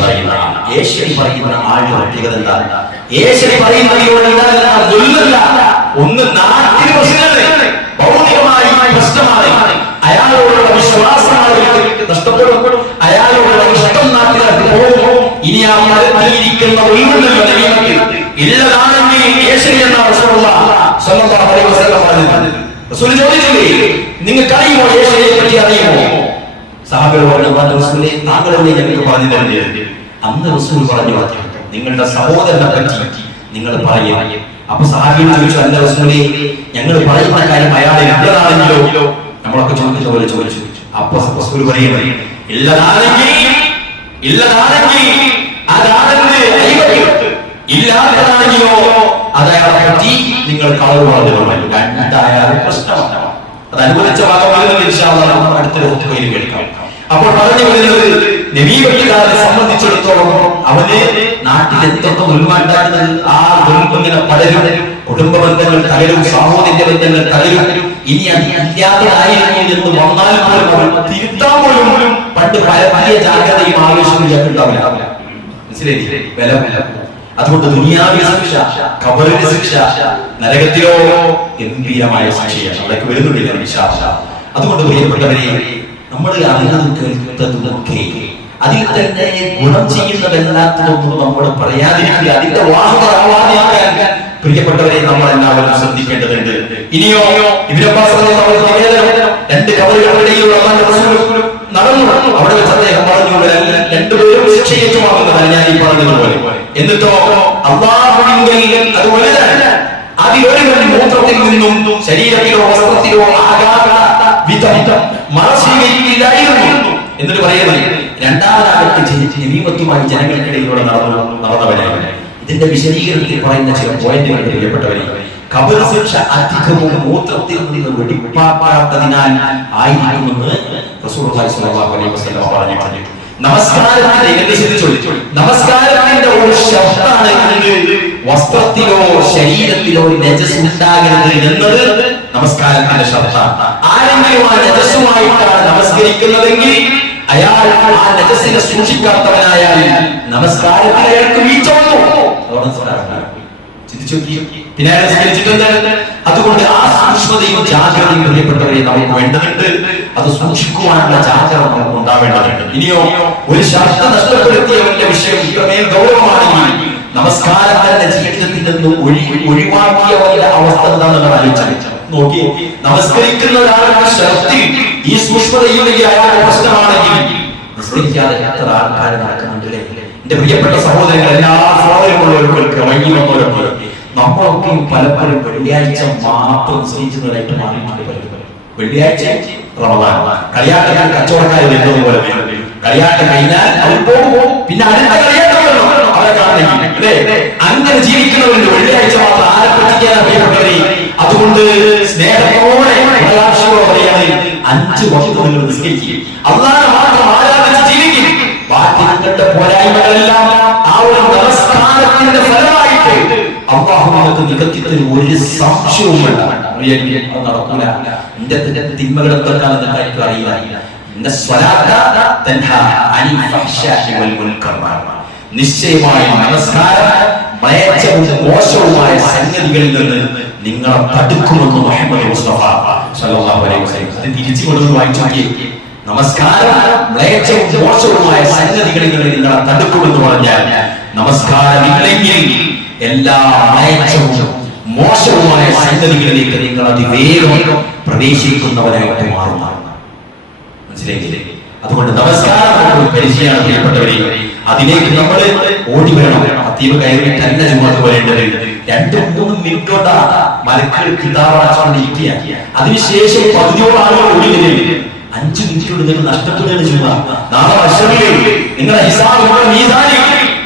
പറയുന്ന ആളുടെ പ്രത്യേകത എന്താണ്? ഏഷ്യലി പറയുന്നതിലൂടെ ഒന്ന് നാട്ടിൽ പ്രശ്നമാണ്, ഭൗതികമായി പ്രശ്നമാണ്, അയാളോടുള്ള വിശ്വാസം നഷ്ടപ്പെടും, അയാളോടുള്ള ഇഷ്ടം നാട്ടുകാർക്ക് പോകും. ഇനി ആ മരത്തിലിരിക്കുന്ന ഇല്ലതാണെങ്കിൽ ഏഷ്യലി എന്ന ചോദിച്ചില്ലേ, നിങ്ങൾക്ക് അറിയുമോ ഏഷ്യയെ പറ്റി അറിയുമോ? സഹാബികളോട് താങ്കളെ ഞങ്ങൾക്ക് പറഞ്ഞു തരുന്നത്. അന്ന് റസൂൽ പറഞ്ഞു, നിങ്ങളുടെ സഹോദരനെ പറ്റി നിങ്ങൾ പറയുക. അപ്പൊ സഹാബികൾ ചോദിച്ചു, അല്ല റസൂലേ, ഞങ്ങൾ പറയുന്ന കാര്യം അയാളെ ഇല്ലതാണെങ്കിലോ? നമ്മളൊക്കെ ചോദിച്ച പോലെ ചോദിച്ചു. അപ്പൊ റസൂൽ പറയുന്നത്, ഇല്ലാത്തതാണെങ്കിലോ അതയാളെ പറ്റി നിങ്ങൾ കളവ് പറഞ്ഞു. രണ്ടായാലും പ്രശ്നമാണ്. അത് അനുവദിച്ച ഭാഗമാകുന്നത് അടുത്ത കേൾക്കാം. അപ്പോൾ പറഞ്ഞു വരുന്നത്, നബിയെ സംബന്ധിച്ചിടത്തോളം അവന് നാട്ടിൽ എന്തൊക്കെ ഉന്മാണ്ടാക്കുന്നത് ആ ദുരിതങ്ങനെ പലരും, കുടുംബ ബന്ധങ്ങൾ തകരും, സാമൂഹിക ബന്ധങ്ങൾ തകരും. ഇനി അതില്ലാത്തതായിരുന്നു എന്ന് വന്നാൽ പോലും അവൻ തിരുത്താൻ പോലും പണ്ട് പരമായ ജാഗ്രതയും ആവേശവും ഉണ്ടാവില്ല. മനസ്സിലായില്ലേ? വില. അതുകൊണ്ട് ദുനിയാവിലെ ശിക്ഷ, ഖബറിലെ ശിക്ഷ, നരകത്തിലോ ഗംഭീരമായ ശിക്ഷയാണ്. അതൊക്കെ വരുന്നുണ്ടില്ല വിശ്വാസം. അതുകൊണ്ട് പ്രിയപ്പെട്ടവരെ, നമ്മൾ അറിഞ്ഞതും കേൾക്കുന്നതുമൊക്കെ അതിൽ തന്നെ ഗുണം ചെയ്യുന്നതല്ലാത്തതൊന്നും നമ്മൾ പറയാതിരിക്കുക. അതിന്റെ വാഹനമാവാതിരിക്കാൻ പ്രിയപ്പെട്ടവരെ നമ്മൾ എല്ലാവരും ശ്രദ്ധിക്കേണ്ടതുണ്ട്. ഇനിയോ ഇബ്നു അബ്ബാസ് രണ്ട് കബറുകളുടെയിലുള്ള നടന്നു. അവിടെ വെച്ച് അദ്ദേഹം പറഞ്ഞു, രണ്ടുപേരും ശിക്ഷയേറ്റുമാകുന്നതാണ് ഞാൻ ഈ പറഞ്ഞതുപോലെ. എന്നിട്ടോ അല്ലാഹുവിങ്കൽ അത് വലുതാണ്. അതിലൊരുവൻ മൂത്രത്തിൽ നിന്നും ശരീരത്തിലോ വസ്ത്രത്തിലോ ആകാത്ത വിധം മറച്ചില്ലായിരുന്നു എന്നിട്ട് പറയുന്നത്, രണ്ടാമതാകട്ടെ നബീവത്തുമായി ജനങ്ങൾക്കിടയിലൂടെ നടന്നവനാണ്. ഇതിന്റെ വിശദീകരണത്തിൽ പറയുന്ന ചില പോയിന്റുകൾ പ്രിയപ്പെട്ടവരെ, ഖബർ ശിക്ഷ അധികവും മൂത്രത്തിൽ നിന്ന് വെടിപ്പാക്കാത്തതിനാൽ ആയിരിക്കുമെന്ന് റസൂലുള്ളാഹി സ്വല്ലല്ലാഹു അലൈഹി വസല്ലം പറഞ്ഞു. നമസ്കാരത്തിന്റെ ഒരു ശബ്ദമാണ് വസ്ത്രത്തിലോ ശരീരത്തിലോ നജസ് ഉണ്ടാകരുത് എന്നത് നമസ്കാരത്തിന്റെ ശബ്ദമാണ്. ആരെങ്കിലും ആ നജസുമായിട്ടാണ് നമസ്കരിക്കുന്നതെങ്കിൽ അയാൾ ആ നജസിനെ സൂക്ഷിക്കാത്തവനായാൽ നമസ്കാരത്തിൽ അയാൾക്ക് വീഴ്ച വന്നു. പിന്നെ അതുകൊണ്ട് ആ സൂക്ഷ്മതയും ജാഗ്രതയും പ്രിയപ്പെട്ടവരെ നമുക്ക് വേണ്ടതുണ്ട്. അത് സൂക്ഷിക്കുവാനുള്ള ജാഗ്രത നമുക്ക് ഉണ്ടാവേണ്ടതുണ്ട്. ഇനിയോ ഒരു ശബ്ദം നഷ്ടപ്പെടുത്തിയവന്റെ വിഷയം ഇത്രമേൽ ഗൗരവമാണെങ്കിൽ നമസ്കാരത്തിന്റെ ജീവിതത്തിൽ നിന്ന് ഒഴിവാക്കിയവന്റെ അവസ്ഥ എന്താണെന്ന് ആലോചിച്ചു നോക്കി. നമസ്കരിക്കുന്ന ഒരാളുടെ ശക്തി ഈ സൂക്ഷ്മതയില്ലെങ്കിൽ അയാളുടെ പ്രശ്നമാണെങ്കിൽ നിസ്കരിക്കാതെ എത്ര ആൾക്കാർ നടക്കുന്നുണ്ടല്ലേ? എന്റെ പ്രിയപ്പെട്ട സഹോദരങ്ങൾ, എല്ലാ സഹോദരങ്ങളുള്ളവർക്ക് വൈകി വന്നവരൊക്കെ നമ്മളൊക്കെ പലപ്പോഴും വെള്ളിയാഴ്ച മാത്രം നിസ്കരിക്കുന്നതായിട്ട് മാറിയിട്ടുണ്ട്. വെള്ളിയാഴ്ച റമദാൻ, കളിയാട്ടക്കാർ കച്ചവടക്കാർ വരുന്നതുപോലെ കളിയാട്ടം കഴിഞ്ഞാൽ അവർ പോകും, പിന്നെ അടുത്ത കളിയാട്ടം അവരെ കാണണമെങ്കിൽ അല്ലേ? അങ്ങനെ ജീവിക്കുന്നവരുണ്ട്. വെള്ളിയാഴ്ച മാത്രം ആരെ പറ്റിക്കാൻ അറിയപ്പെട്ടവരെ. അതുകൊണ്ട് സ്നേഹത്തോടെ പറയാതെ 5 വക്ത് നിങ്ങൾ നിസ്കരിക്കും, അല്ലാഹുവിനെ മാത്രം ആരാധിച്ച് ജീവിക്കും. ബാക്കി നിങ്ങളുടെ പോരായ്മകളെല്ലാം ആ ഒരു നമസ്കാരത്തിന്റെ ഫലമായിട്ട് അല്ലാഹു നിങ്ങൾക്ക് നികത്തിത്തരും. ഒരു സംശയവും വേണ്ട. നടക്കൂല. എന്റെ തിന്മകൾ എന്തൊക്കെയാണെന്ന് എനിക്ക് അറിയില്ല. നിശ്ചയമായി നമസ്കാരം മോശവുമായ സംഗതികളിൽ നിന്ന് നിങ്ങളെ തടുക്കുമെന്ന് മുഹമ്മദ് മുസ്തഫ സല്ലല്ലാഹു അലൈഹി വസല്ലം. അത് തിരിച്ചു കൊടുത്ത് വായിച്ചു നോക്കിയേ. നമസ്കാരം മ്ലേച്ഛവും മോശവുമായ സംഗതികളിൽ നിന്ന് നിങ്ങളെ തടുക്കുമെന്ന് പറഞ്ഞാൽ നമസ്കാരമില്ലെങ്കിൽ എല്ലാ മ്ലേച്ഛവും മോശവുമായ സംഗതികളിലേക്ക് നിങ്ങൾ അതിവേഗം പ്രവേശിക്കുന്നവരായിട്ട് മാറുന്നതാണ്. മനസ്സിലായില്ലേ? അതുകൊണ്ട് നമസ്കാരം പരിചയമാണ് പ്രിയപ്പെട്ടവരെ. അതിലേക്ക് നമ്മൾ ഓടി വരണം. അതീവ കയറിയിട്ടല്ല ചുമത്ത് വരേണ്ടത്. 2-3 മിനിറ്റ് കൊണ്ടാണ് മലക്കൾ കിതാബിരിക്കുക. അതിനുശേഷം 10 ആളുകൾ ഓടി വരും. 5 മിനിറ്റ് കൊണ്ട് നിങ്ങൾ നഷ്ടപ്പെടുകയാണ് ചുമ. നാളെ വർഷമില്ലേ നിങ്ങളെ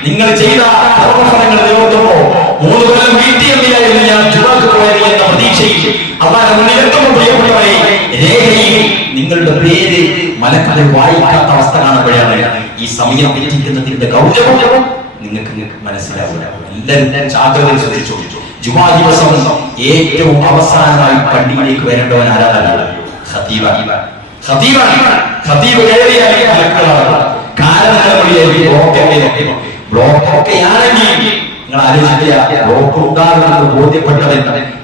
നിങ്ങൾ ചെയ്ത കർമ്മഫലങ്ങൾ നിലനിർത്തുമ്പോ 3 കൊല്ലം വീട്ടിയെമ്മിലായിരുന്നു ഞാൻ ചുമക്ക് പോയത് എന്ന പ്രതീക്ഷയിൽ അള്ളാഹുവിന്റെ മുന്നിലെത്തുമ്പോൾ പ്രിയപ്പെട്ടവരെ രേഖയിൽ നിങ്ങളുടെ പേര് മലക്കൾ വായിക്കാത്ത അവസ്ഥ കാണുമ്പോഴാണ് ഈ സമയം തെറ്റിക്കുന്നതിന്റെ ഗൗരവം നിങ്ങൾക്ക് മനസ്സിലാവില്ല. എല്ലാവരും ജാഗ്രത ശ്രദ്ധിച്ചു. ജുമാ ദിവസം ഏറ്റവും അവസാനമായി പള്ളിയിലേക്ക് വരേണ്ടവൻ ആരാധന ഖതീബ്. ബ്ലോക്കൊക്കെയാണെങ്കിൽ നിങ്ങൾ ആലോചിക്കുക, ബ്ലോക്ക് ഉണ്ടാകുമെന്ന് ബോധ്യപ്പെട്ടവൻ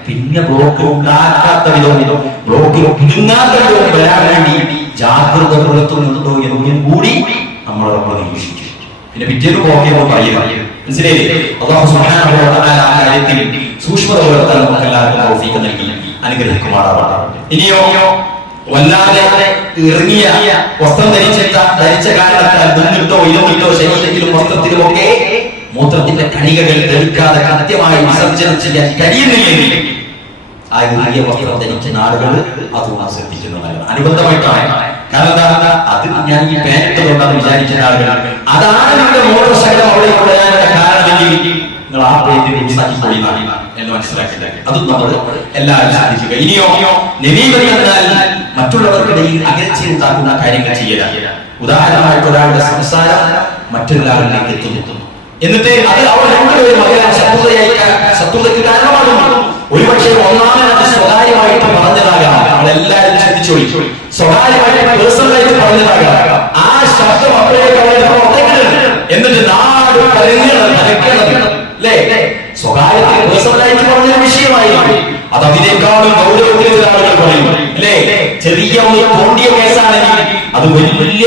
പിന്നെ ബ്ലോക്ക് ഉണ്ടാക്കാത്ത വിധവും ബ്ലോക്കിൽ ഒതുങ്ങാത്ത വിധവും വരാൻ വേണ്ടി ജാഗ്രത പുലർത്തുന്നുണ്ടോ എന്നും കൂടി നമ്മൾ നിരീക്ഷിച്ചു. പിന്നെ പിറ്റേന്ന് ബ്ലോക്ക് പറയുക. മനസ്സിലായില്ലേ? അല്ലാഹു സുബ്ഹാനഹു വ തആല ആ കാര്യത്തിൽ സൂക്ഷ്മത പുലർത്താൻ നമുക്ക് എല്ലാവർക്കും തൗഫീഖ് നൽകി അനുഗ്രഹിക്കുമാറാവട്ടെ. ഇനിയോ വല്ലാതെ ഇറങ്ങിയ വസ്ത്രം ധരിച്ച കാരണത്താൽ മുന്നിട്ടോ ഇലമിട്ടോ ശരീരത്തിലും വസ്ത്രത്തിലുമൊക്കെ മൂത്രത്തിന്റെ കണികകൾ ധരിക്കാതെ കൃത്യമായി വിസർജനം ചെയ്യാൻ കഴിയുന്നില്ലെങ്കിൽ ആ ഇറങ്ങിയ വസ്ത്രം ധരിക്കുന്ന ആളുകൾ അതുകൊണ്ട് ശ്രദ്ധിക്കുന്നത് അനുബന്ധമായിട്ടാണ്. കാരണം അത് ഞാൻ ഈ പാൻറ്റ് കൊണ്ടാണ് വിചാരിക്കുന്ന ആളുകൾ അതാണ് നിങ്ങളുടെ മോട്ടോർ സൈക്കിൾ അവിടെ കൊണ്ടുവരാനുള്ള കാരണമെങ്കിൽ നിങ്ങൾ ആ പേരിൽ ഉത്സാഹിപ്പോയി എന്ന് മനസ്സിലാക്കില്ല. അതും നമ്മൾ എല്ലാവരും ശ്രദ്ധിക്കുക. ഇനിയോ നബീവരി എന്നാൽ മറ്റുള്ളവർക്കിടയിൽ അകൽച്ച ഉണ്ടാക്കുന്ന കാര്യങ്ങൾ ചെയ്യലാണ്. ഉദാഹരണമായിട്ട് ഒരാളുടെ സംസാരം മറ്റൊരാളിലേക്ക് എത്തുന്നു, എന്നിട്ട് അത് അവർ രണ്ടുപേരും ശത്രുതയ്ക്ക് കാരണമാകുന്നു. ഒരുപക്ഷെ ഒന്നാമത് സ്വകാര്യമായിട്ട് പറഞ്ഞതാകാം. നമ്മളെല്ലാവരും ശ്രദ്ധിച്ചോളി. സ്വകാര്യമായിട്ട് പേഴ്സണലായിട്ട് പറഞ്ഞതാകാം. ആ ശബ്ദം അപ്പോഴേക്ക് എന്നിട്ട് നാട് അല്ലേ? സ്വകാര്യത്തിൽ പേഴ്സണലായിട്ട് പറഞ്ഞ വിഷയമായി അത് അതിനേക്കാളും ഗൗരവത്തിൽ ആളുകൾ പറയും അല്ലേ? ചെറിയ ഒരു തോണ്ടിയ കേസാണെങ്കിൽ അത് വലിയ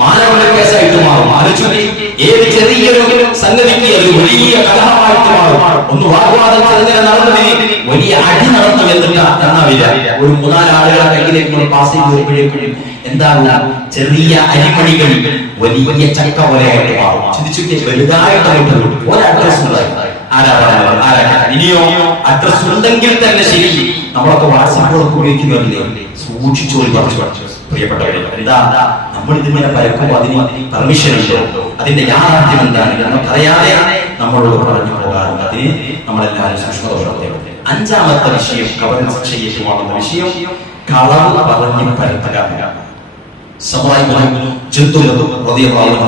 മാനവ കേസായിട്ട് മാറും. ആലോചിച്ച് ഏത് ചെറിയൊരു സംഗതിക്ക് അത് വലിയ കലഹമായിട്ട് മാറും. ഒന്ന് വാഗ്വാദം ചെറുങ്ങനെ നടന്നതിന് വലിയ അടി നടന്നു എന്നിട്ട് എന്നാവില്ല. ഒരു 3-4 ആളുകളെ കയ്യിലേക്ക് പാസ് ചെയ്ത് വരുമ്പോഴേക്കും എന്താവില്ല, ചെറിയ അരിമണികൾ വലിയ ചക്ക പോലെയായിട്ട് മാറും. ചിന്തിച്ചു വലുതായിട്ട് ഒരഡ്രസ് ഉണ്ടായി. ഇനിയോ അഡ്രസ് ഉണ്ടെങ്കിൽ തന്നെ ശരി, നമ്മളൊക്കെ വാട്സാപ്പിലൊക്കെ ഉപയോഗിക്കുന്നവരില്ലേ, സൂക്ഷിച്ചോളി പറഞ്ഞു പ്രിയപ്പെട്ടവരെ. എന്താ നമ്മൾ ഇതിങ്ങനെ പരക്കുമ്പോൾ അതിന് പെർമിഷൻ ഉണ്ടോ, അതിന്റെ യാഥാർത്ഥ്യം എന്താണ് നമുക്കറിയാതെ നമ്മളോട് പറഞ്ഞു പോകാറുണ്ട്. അതിന് നമ്മളെല്ലാവരും സൂക്ഷ്മത പുലർത്തേണ്ടത്. 5ാമത്തെ വിഷയം കബറിൽ ശിക്ഷയേറ്റുവാങ്ങുന്ന വിഷയം കളവ് പറഞ്ഞ് പരത്തുക.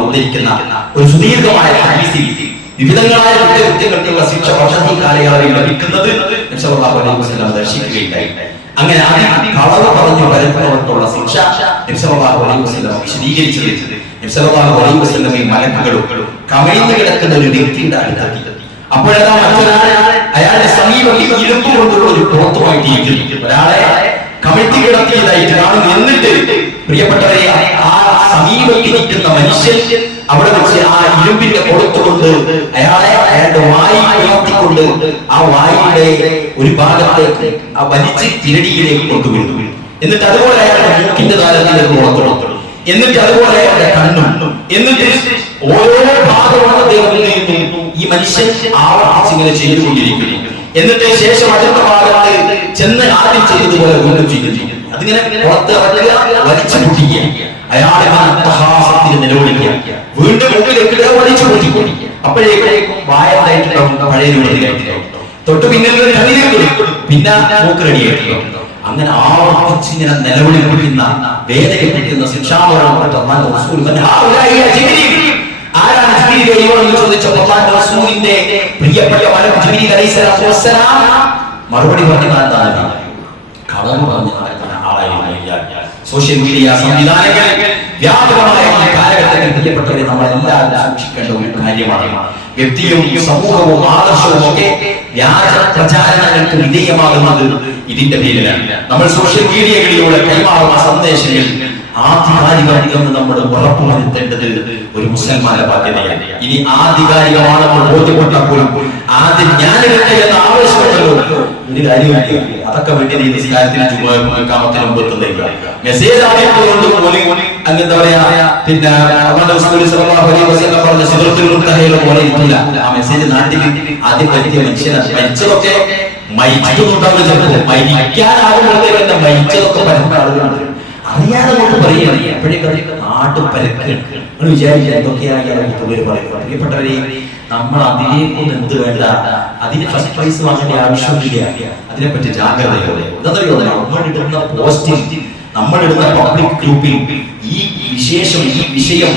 ഉദ്ധരിക്കുന്ന ഒരു സുദീർഘമായ ഹദീസിൽ വിവിധങ്ങളായ കുറ്റകൃത്യങ്ങൾക്കുള്ള ശിക്ഷ വർഷത്തിൽ കാലയളവിൽ ലഭിക്കുന്നത് നബി സല്ലല്ലാഹു അലൈഹി വസല്ലം ദർശിക്കുകയുണ്ടായി. അങ്ങനെ കളവ് പറഞ്ഞു പരത്തുന്നവർക്കുള്ള ശിക്ഷ നബി സല്ലല്ലാഹു അലൈഹി വസല്ലം വിശദീകരിച്ചത് നബി സല്ലല്ലാഹു അലൈഹി വസല്ലം മലക്കുകളും കമിഴ്ന്നു കിടക്കുന്ന ഒരു വ്യക്തിയുടെ അടുത്തെത്തി. അപ്പോഴാ മറ്റൊരാൾ അയാളുടെ സമീപത്തിൽ ഇരുമ്പ് കൊണ്ടുള്ള ഒരു പോത്തുമായിട്ടിരിക്കുന്നു. ഒരാളെ കമിഴ്ത്തി കിടത്തിയതായിട്ട് കാണുന്നു. എന്നിട്ട് പ്രിയപ്പെട്ടവരെ, ആ സമീപത്തിരിക്കുന്ന മനുഷ്യൻ അവിടെ വെച്ച് ആ ഇരുമ്പിന്റെ കൊടുത്തുകൊണ്ട് അയാളുടെ വായി ഉയർത്തിക്കൊണ്ട് ആ വായിയുടെ ഒരു ഭാഗത്തേക്ക് ആ വലിച്ച് തിരടിയിലേക്ക് കൊണ്ടുവരുന്നു. എന്നിട്ട് അതുപോലെ അയാളുടെ മൂക്കിന്റെ താരത്തിലേക്ക് പുറത്തുകൊടുത്തു. എന്നിട്ട് അതുപോലെ അയാളുടെ കണ്ണും, എന്നിട്ട് ഓരോ ഭാഗവും അദ്ദേഹം ഈ മനുഷ്യൻ ആവർത്തിച്ചിങ്ങനെ ചെയ്തുകൊണ്ടിരിക്കുന്നു. എന്നിട്ട് ശേഷം അടുത്ത ഭാഗത്ത് ചെന്ന് ആദ്യം ചെയ്തതുപോലെ വീണ്ടും ചെയ്യുന്നു. അതിങ്ങനെ പുറത്ത് വലിച്ചു പൊട്ടിക്കുക. അയാളെ നിലവിളിക്കുക. വീണ്ടും മുമ്പിലേക്ക് വലിച്ചു പൊട്ടിക്കും. അപ്പോഴേക്കും വായതായിട്ടുണ്ടാവും പഴയ രൂപത്തിലായിട്ടുണ്ടാവും. തൊട്ട് പിന്നിൽ പിന്നെ മൂക്ക് റെഡിയായിട്ടുണ്ടാവും. അങ്ങനെ ആവർത്തിച്ച് ഇങ്ങനെ നിലവിളി കുടിക്കുന്ന വേദനിപ്പിക്കുന്ന ശിക്ഷാമരണം ആരാണ് ജിബ്രീൽ എന്ന് ചോദിച്ചപ്പോൾ റസൂലിന്റെ പ്രിയപ്പെട്ട മലക്ക് ജിബ്രീൽ അലൈഹിസ്സലാത്തു വസ്സലാം മറുപടി പറഞ്ഞതാണ് കളവ് പറഞ്ഞ ആളായിരുന്നു. സോഷ്യൽ മീഡിയ സംവിധാനങ്ങൾ വ്യാപകമായ കാലഘട്ടത്തിൽ പ്രിയപ്പെട്ടവരെ നമ്മളെല്ലാവരും സൂക്ഷിക്കേണ്ട ഒരു കാര്യമാണ്. വ്യക്തിയും സമൂഹവും ആദർശവും ഒക്കെ വ്യാജ പ്രചാരണങ്ങൾക്ക് വിധേയമാകുന്നത് ഇതിന്റെ പേരിലാണ്. നമ്മൾ സോഷ്യൽ മീഡിയകളിലൂടെ കൈമാറുന്ന സന്ദേശങ്ങൾ ആധികാരികമെന്ന് നമ്മൾ ഉറപ്പുവരുത്തേണ്ടത് ഒരു മുസൽമാന്റെ ബാധ്യതയാണ്. ഇനി ആധികാരികമാണെന്ന് ബോധ്യപ്പെട്ടപ്പോഴും ആദ്യം ഞാനെടുത്ത എന്ന ആവശ്യമുണ്ടല്ലോ, ഒരു കാര്യമില്ല. അതൊക്കെ വേണ്ടി നീ നിസ്കാരത്തിന് കാമത്തിന് മുമ്പ് മെസ്സേജ് ആദ്യമുണ്ട് പോലും അങ്ങെന്താ പറയാ, പിന്നെ പറഞ്ഞ സിദ്റത്തുൽ പോലെ ഇല്ല. ആ മെസ്സേജ് നാട്ടിൽ ആദ്യം പറ്റിയ മനുഷ്യനാണ്. മരിച്ചതൊക്കെ മരിച്ചിട്ടുണ്ടാവില്ല, ചിലപ്പോൾ മരിക്കാനാകുമ്പോഴത്തേക്ക് തന്നെ മരിച്ചതൊക്കെ പരന്ന ആളുകളുണ്ട്. അറിയാതെ കൊണ്ട് പറയുകയാണ് എപ്പോഴേക്കും നാട്ടു പരക്കാണ്. നിങ്ങൾ വിചാരിക്കുക എന്തൊക്കെയാണ് പറയുന്നത്. പ്രിയപ്പെട്ടവരെ, നമ്മൾ അതിലേക്കൊന്നും എന്ത് വേണ്ട, അതിന് ഫസ്റ്റ് പ്രൈസ് വാങ്ങേണ്ട ആവശ്യമില്ല. അതിനെപ്പറ്റി ജാഗ്രതയോടെ നമ്മളിടുന്ന പോസ്റ്റിൽ, നമ്മളിടുന്ന പബ്ലിക് ഗ്രൂപ്പിൽ ഈ വിശേഷം, ഈ വിഷയം,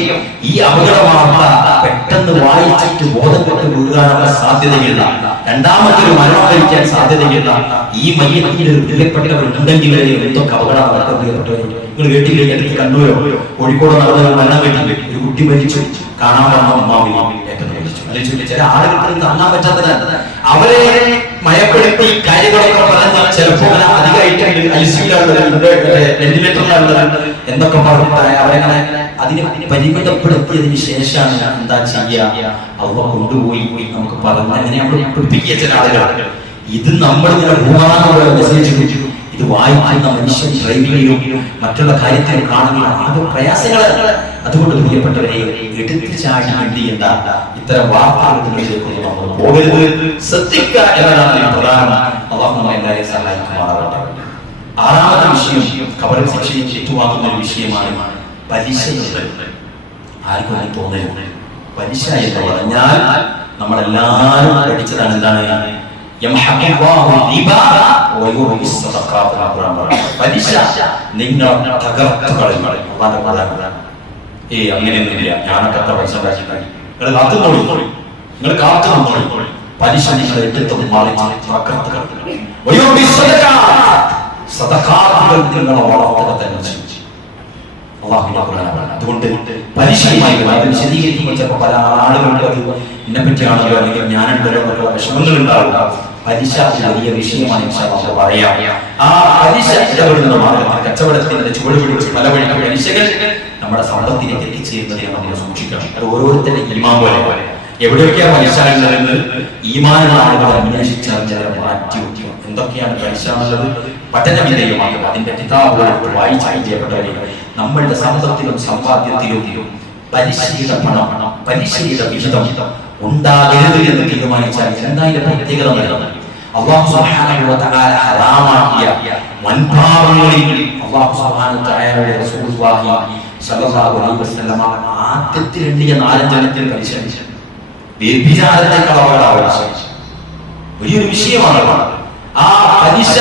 ഈ അപകട വാർത്ത പെട്ടെന്ന് വായിച്ചിട്ട് ബോധം കെട്ട് വീഴാനുള്ള സാധ്യതയില്ല. രണ്ടാമതൊരു മരണം കഴിക്കാൻ സാധ്യതയില്ല. ഈ മയ്യത്തിന്റെ ഒരു പ്രിയപ്പെട്ടവരുണ്ടെങ്കിൽ എന്തൊക്കെ അപകടം നടക്കാൻ പ്രിയപ്പെട്ടവർ. നിങ്ങൾ കേട്ടില്ലേ, അടുത്ത് കണ്ണൂരോ കോഴിക്കോടോ നടന്ന മരണം കേട്ടില്ലേ, ഒരു കുട്ടി മരിച്ചു, കാണാൻ വന്ന അമ്മാവി ഏറ്റവും മരിച്ചു. അല്ലെങ്കിൽ ചില ആളുകൾക്ക് താങ്ങാൻ പറ്റാത്തതാണ്. അവരെ മയപ്പെടുത്തി കാര്യങ്ങളൊക്കെ പറഞ്ഞാൽ ചിലപ്പോൾ അധികമായിട്ട് വെന്റിലേറ്ററിലുള്ളത് എന്നൊക്കെ പറഞ്ഞിട്ട് അവരെങ്ങനെ അതിനെ പരിമിതപ്പെടുത്തിയതിനു ശേഷമാണ് എന്താ ചെയ്യുക, അവ കൊണ്ടുപോയി നമുക്ക് പറഞ്ഞ് അങ്ങനെ നമ്മൾ പിടിപ്പിക്കുക ചില ആളുകൾ. ഇത് നമ്മൾ ഇങ്ങനെ മെസ്സേജ് ഇത് വായിക്കുന്ന മനുഷ്യൻ ഡ്രൈവിംഗിലും മറ്റുള്ള കാര്യത്തിലും കാണുന്ന ആകെ പ്രയാസങ്ങൾ. അതുകൊണ്ട് പ്രിയപ്പെട്ടവരെ, എടുത്തു ചാടി വേണ്ടി എന്താ ഇത്തരം വാർത്തകളിലേക്ക് നമ്മൾ പോകരുത്, ശ്രദ്ധിക്കുക എന്നതാണ് പ്രധാനം. അല്ലാഹു നമ്മെ എല്ലാവരെയും സഹായിക്കുമാറാകട്ടെ. ആറാമത്തെ വിഷയം ഖബറിൽ ശിക്ഷയും ഏറ്റുവാങ്ങുന്ന ഒരു വിഷയമാണ് പലിശ. ആർക്കും തോന്നരുത്, പലിശ എന്ന് പറഞ്ഞാൽ നമ്മളെല്ലാവരും പഠിച്ചതാണ്. എന്താണ് പലിശ? നിങ്ങൾ തകർത്ത് കളയും. അങ്ങനെയൊന്നുമില്ല, ഞാനൊക്കെ അത്ര പൈസ നിങ്ങൾ കാത്തുന്നോളി, നിങ്ങൾ കാത്തു നിന്നോളി. പലിശ നിങ്ങൾ എടുത്ത് മറിച്ച് തകർത്ത് കളയും. നിങ്ങളെ വളർത്തുക തന്നെ ചെയ്യും. അതുകൊണ്ട് പലിശയുമായി വിശദീകരിക്കുമ്പോൾ ചിലപ്പോൾ പല ആളുകൾക്ക് അത് എന്നെപ്പറ്റിയാണല്ലോ അല്ലെങ്കിൽ ഞാനുണ്ടല്ലോ എന്നുള്ള വിഷമങ്ങൾ ഉണ്ടാവുക. പലിശ വലിയ വിഷയമാണ് പറയാം. ആ പലിശ ഇടപെടുന്ന മാർഗത്തിൽ കച്ചവടത്തിന്റെ ചുവട് പിടിച്ച് പല വഴിക്ക് പലിശകൾ നമ്മുടെ സമ്പത്തിലേക്ക് എത്തിച്ചേരുന്നതിനെ നമ്മൾ സൂക്ഷിക്കണം. അത് ഓരോരുത്തരുടെ ഈമാൻ പോലെ എവിടെയൊക്കെയാണ് പലിശ ഉള്ളതെന്ന് ഈമാനുള്ള ആളുകൾ അന്വേഷിച്ചാൽ മാറ്റി വയ്ക്കും. എന്തൊക്കെയാണ് പലിശ എന്നുള്ളത് പഠനവിധേയമാണ്. അതിന്റെ കിതാബുകൾ വായിച്ച് പരിചയപ്പെട്ടവരെ നമ്മളുടെ സമ്പത്തിലും സമ്പാദ്യത്തിലും പലിശയുടെ പണം, പലിശയുടെ വിഹിതം ഉണ്ടാകരുത് എന്ന് തീരുമാനിച്ചാൽ എന്തായാലും പ്രത്യേകത നൽകുന്നത് അല്ലാഹു സുബ്ഹാനഹു വ തആല ഹറാമാക്കിയ വൻപാപങ്ങളിൽ അല്ലാഹു സുബ്ഹാനഹു വ തആലയുടെ റസൂലുള്ളാഹി സ്വല്ലല്ലാഹു അലൈഹി വസല്ലം ആദ്യത്തെ എണ്ണിയ 4 ജനത്തിൽ പലിശ വ്യഭിചാരത്തേക്കാൾ അപകടമാണ്. വലിയൊരു വിഷയമാണ്. ആ പലിശ